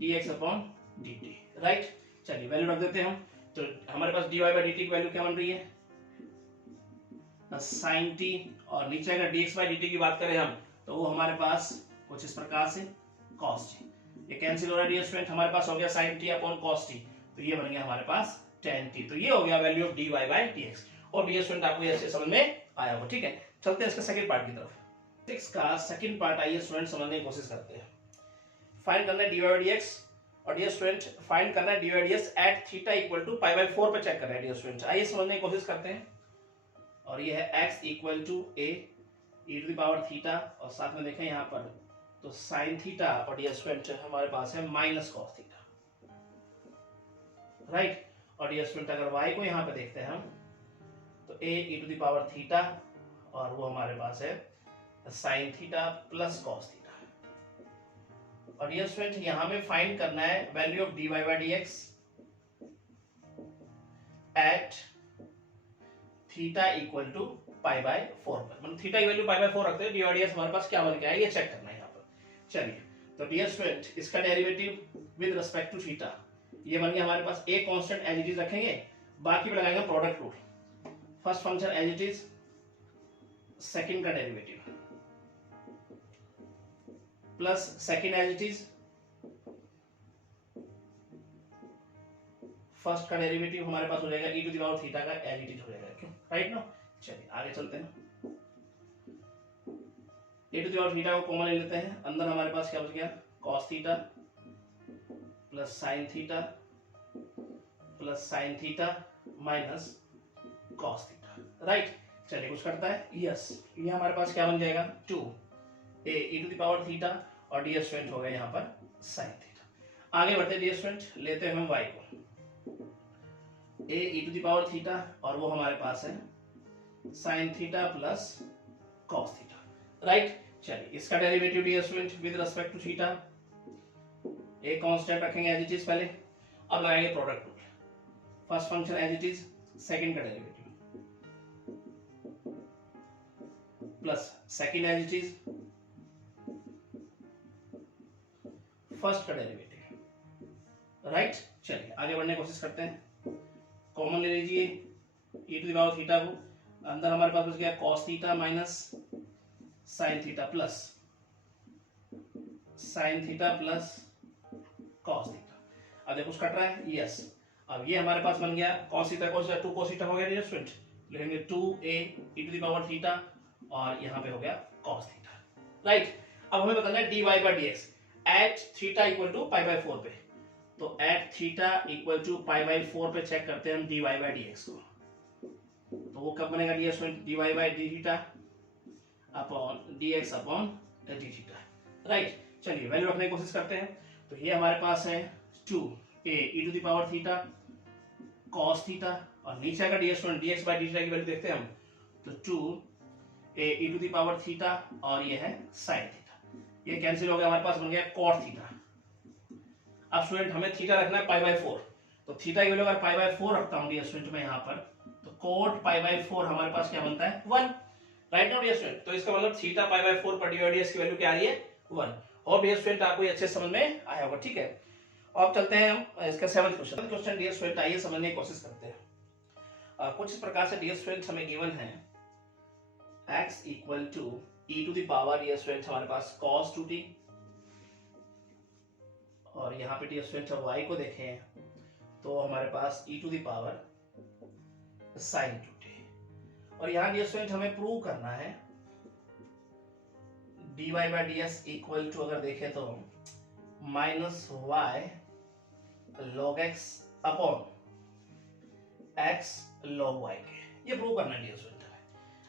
dx upon dt। Right, चलिए वैल्यू रख देते हैं हम, तो हमारे पास dy बाई dt की वैल्यू क्या बन रही है, sin t, और नीचे अगर dx बाई dt की बात करें हम तो वो हमारे पास कुछ इस प्रकार से cos t, ये कैंसिल हो रहा है डियर स्टूडेंट, हमारे पास हो गया sin t upon cos t, तो ये बन गया हमारे पास tan t। तो ये हो गया value of dy by dx, और डियर स्टूडेंट आपको ये अच्छे समझ में आया होगा। ठीक है, चलते हैं इसके सेकंड पार्ट की तरफ। इसका सेकंड पार्ट आइए स्टूडेंट समझने की कोशिश करते हैं। फाइंड करना है dy बाई dx, और डियर स्टूडेंट फाइंड करना है dy by dx at theta equal to pi by 4 पे चेक कर रहे हैं डियर स्टूडेंट। आइए समझने की कोशिश करते हैं, और ये है x equal to a e to the power theta, और साथ में देखें यहाँ पर तो साइन थीटा, और डियर स्टूडेंट हमारे पास है माइनस कॉस थीटा। राइट, और डियर स्टूडेंट अगर y को यहाँ पे देखते हैं हम तो a e to the power theta, और वो हमारे पास है sine theta plus cos theta. और डियर स्टूडेंट यहाँ में फाइंड करना है value of dy by dx at theta equal to pi by 4 पर, मतलब थीटा की वैल्यू पाई बाय 4 रखते हैं, dy dx हमारे पास क्या बन के आया ये चेक करना है यहाँ पर। चलिए, तो डियर स्टूडेंट इसका derivative with respect to theta ये बन गया हमारे पास, a constant as it is रखेंगे, बाकी पे लगाएंगे product rule, first function as it is, second का derivative plus second as it is, first का डेरिवेटिव हमारे पास हो जाएगा e to the power theta का एज इट इज हो जाएगा, क्यों, राइट ना। चलिए आगे चलते हैं, e to the power theta को कॉमन ले लेते हैं, अंदर हमारे पास क्या बच गया, cos theta plus sin theta plus sin theta minus cos theta, right. चलिए कुछ करता है, यस, ये हमारे पास क्या बन जाएगा 2a e to the power theta और डी स्टूडेंट हो गया यहाँ पर साइन थीटा। आगे बढ़ते डी स्टूडेंट, लेते हैं हम y को a e to the power theta और वो हमारे पास है sine theta plus cos theta, right. चलिए इसका derivative dear student with respect to theta, एक कांस्टेंट रखेंगे एज इट इज पहले, अब लगाएंगे product rule, first function as it is, second का derivative plus second as it is, first का डेरिवेटिव, राइट। चलिए आगे बढ़ने की कोशिश करते हैं, कॉमन ले लीजिए e to the power theta को, अंदर हमारे पास बच गया cos theta minus sine theta plus cos theta. अब देखो कुछ कट रहा है, यस। अब ये हमारे पास बन गया cos theta cos theta 2 cos theta हो गया डियर स्टूडेंट, लिखेंगे 2a e to the power theta और यहाँ पे हो गया cos थीटा, राइट। अब हमें बताना है dy by dx at theta equal to pi by 4 पे, तो at theta equal to pi by 4 पे चेक करते हैं हम dy by dx को, तो वो कब बनेगा dear student, dy by d theta upon dx upon d theta, right. चलिए वैल्यू रखने की कोशिश करते हैं, तो ये हमारे पास है 2a e to the power theta cos theta और नीचे का dear student dx by d theta की वैल्यू देखते हैं हम, तो 2a e to the power theta और ये है sin थीटा, ये कैंसिल हो गया, हमारे पास बन गया cot थीटा। अब स्टूडेंट हमें थीटा रखना है पाई बाय 4, तो थीटा की वैल्यू अगर पाई बाय 4 रखता हूं डियर स्टूडेंट मैं यहाँ पर, तो cot पाई बाय 4 हमारे पास क्या बनता है 1, राइट नाउ डियर स्टूडेंट। तो इसका मतलब थीटा पाई बाय 4 पर डी की वैल्यू क्या आ रही है 1, और डियर स्टूडेंट आपको ये अच्छे समझ में आया होगा, ठीक है। अब चलते हैं हम इसका 7th क्वेश्चन डियर स्टूडेंट, आइए समझने की कोशिश करते हैं। कुछ इस प्रकार से डियर स्टूडेंट हमें गिवन है x equal to e to the power dear student हमारे पास cos 2t, और यहाँ पे डियर स्टूडेंट y को देखें तो हमारे पास e to the power sin 2t, और यहाँ डियर स्टूडेंट हमें प्रूव करना है dy by ds equal to अगर देखें तो minus y log x upon x log y के, ये प्रूव करना है डियर स्टूडेंट।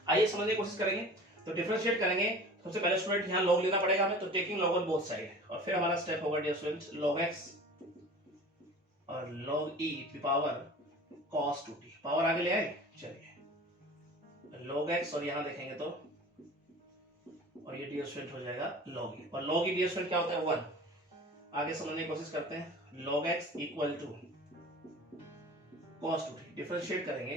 आइए समझने की कोशिश करेंगे, तो डिफरेंशिएट करेंगे। सबसे पहले स्टूडेंट यहाँ log लेना पड़ेगा हमें, तो taking log on both side, और फिर हमारा स्टेप होगा डियर स्टूडेंट log x और log e की पावर cos 2t, पावर आगे ले आए। चलिए log x और यहाँ देखेंगे तो, और ये डियर स्टूडेंट हो जाएगा log e, और log e डियर स्टूडेंट क्या होता है 1। आगे समझने की कोशिश करते हैं, log x equal to cos 2t, differentiate करेंगे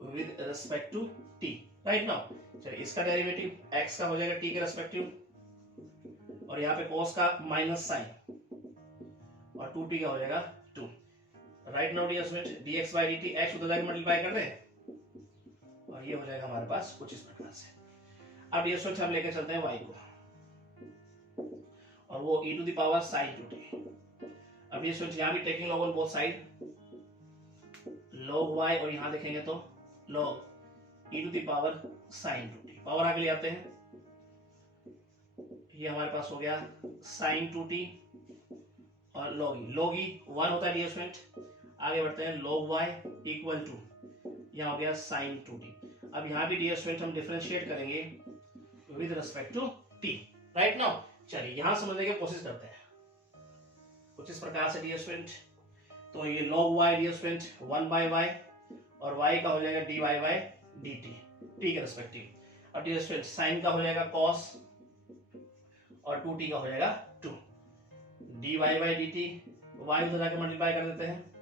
with respect to t, right now. चलिए इसका डेरिवेटिव x का हो जाएगा t के रेस्पेक्टिव, और यहाँ पे cos का माइनस साइन, और 2t का हो जाएगा 2, right now dear student dx by dt x उधर जाके मल्टीप्लाई कर दें, और ये हो जाएगा हमारे पास कुछ इस प्रकार से। अब डियर स्टूडेंट हम लेके चलते हैं y को, और वो e to the power sin 2t। अब डियर स्टूडेंट यहाँ भी taking log on both side, log y और यहाँ देखेंगे तो log e to the power sin 2t, power आगे ले आते हैं, ये हमारे पास हो गया sin 2t और log e 1 होता है डियर स्टूडेंट। आगे बढ़ते हैं log y इक्वल टू, यहाँ हो गया sin 2t। अब यहाँ भी डियर स्टूडेंट हम डिफरेंशिएट करेंगे with respect to t, right now. चलिए यहाँ समझने की कोशिश करते हैं कुछ इस प्रकार से डियर स्टूडेंट, तो ये log y dear student 1 by y, और y का हो जाएगा dy by dt, t के रेस्पेक्टिव। अब डियर स्टूडेंट sin का हो जाएगा cos, और 2t का हो जाएगा 2, dy by dt, y उधर जाके मल्टीप्लाई कर देते हैं।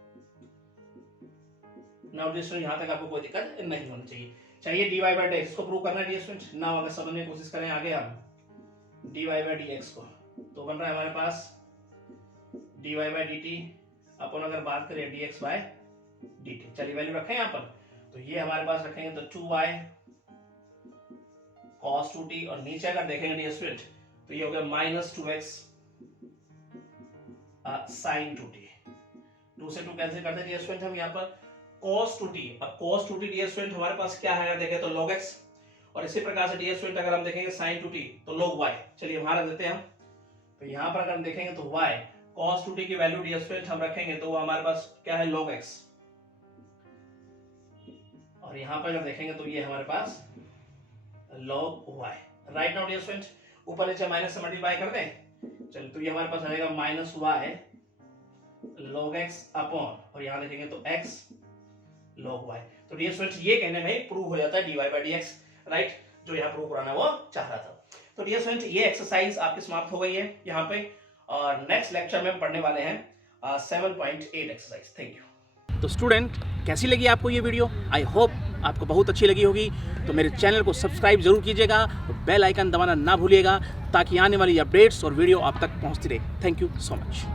नाउ डियर स्टूडेंट यहाँ तक आपको कोई दिक्कत नहीं होनी चाहिए dy by dx, इसको प्रूव करना है डियर स्टूडेंट। नाउ अगर समझने की कोशिश करें आगे हम dy by dx को, तो बन रहा है हमारे पास dy by dt अपन अगर बात करें dx by dt। चलिए वैल्यू रखें यहाँ पर, तो ये हमारे पास रखेंगे तो 2y cos 2t, और नीचे अगर देखेंगे डियर स्टूडेंट तो ये हो गया माइनस 2x sin 2t, 2 से 2 कैंसिल करते हैं डियर स्टूडेंट हम यहाँ पर cos 2t। अब cos 2t डियर स्टूडेंट हमारे पास क्या है, देखें तो log x, और इसी प्रकार से डियर स्टूडेंट अगर हम देखेंगे sin 2t तो log y। चलिए वहां रख देते हैं हम, तो यहाँ पर अगर हम देखेंगे तो y cos 2t की वैल्यू डियर स्टूडेंट हम रखेंगे तो वो हमारे पास क्या है log x, और यहां पर जब देखेंगे तो ये हमारे पास log y। Right now dear student ऊपर नीचे माइनस से मल्टीप्लाई कर दें, चलिए तो ये हमारे पास आएगा minus y log x upon, और यहां देखेंगे तो x log y। तो डियर स्टूडेंट ये कहने में प्रूव हो जाता है dy by dx, राइट, जो यहाँ प्रूव कराना वो चाह रहा था। तो डियर स्टूडेंट ये एक्सरसाइज आपकी समाप्त हो गई है यहाँ पे, और नेक्स्ट लेक्चर में पढ़ने वाले हैं 7.8 एक्सरसाइज। Thank you. तो स्टूडेंट कैसी लगी आपको ये वीडियो? आई होप आपको बहुत अच्छी लगी होगी। तो मेरे चैनल को सब्सक्राइब जरूर कीजिएगा, बेल आइकन दबाना ना भूलिएगा ताकि आने वाली अपडेट्स और वीडियो आप तक पहुंचती रहे। Thank you so much.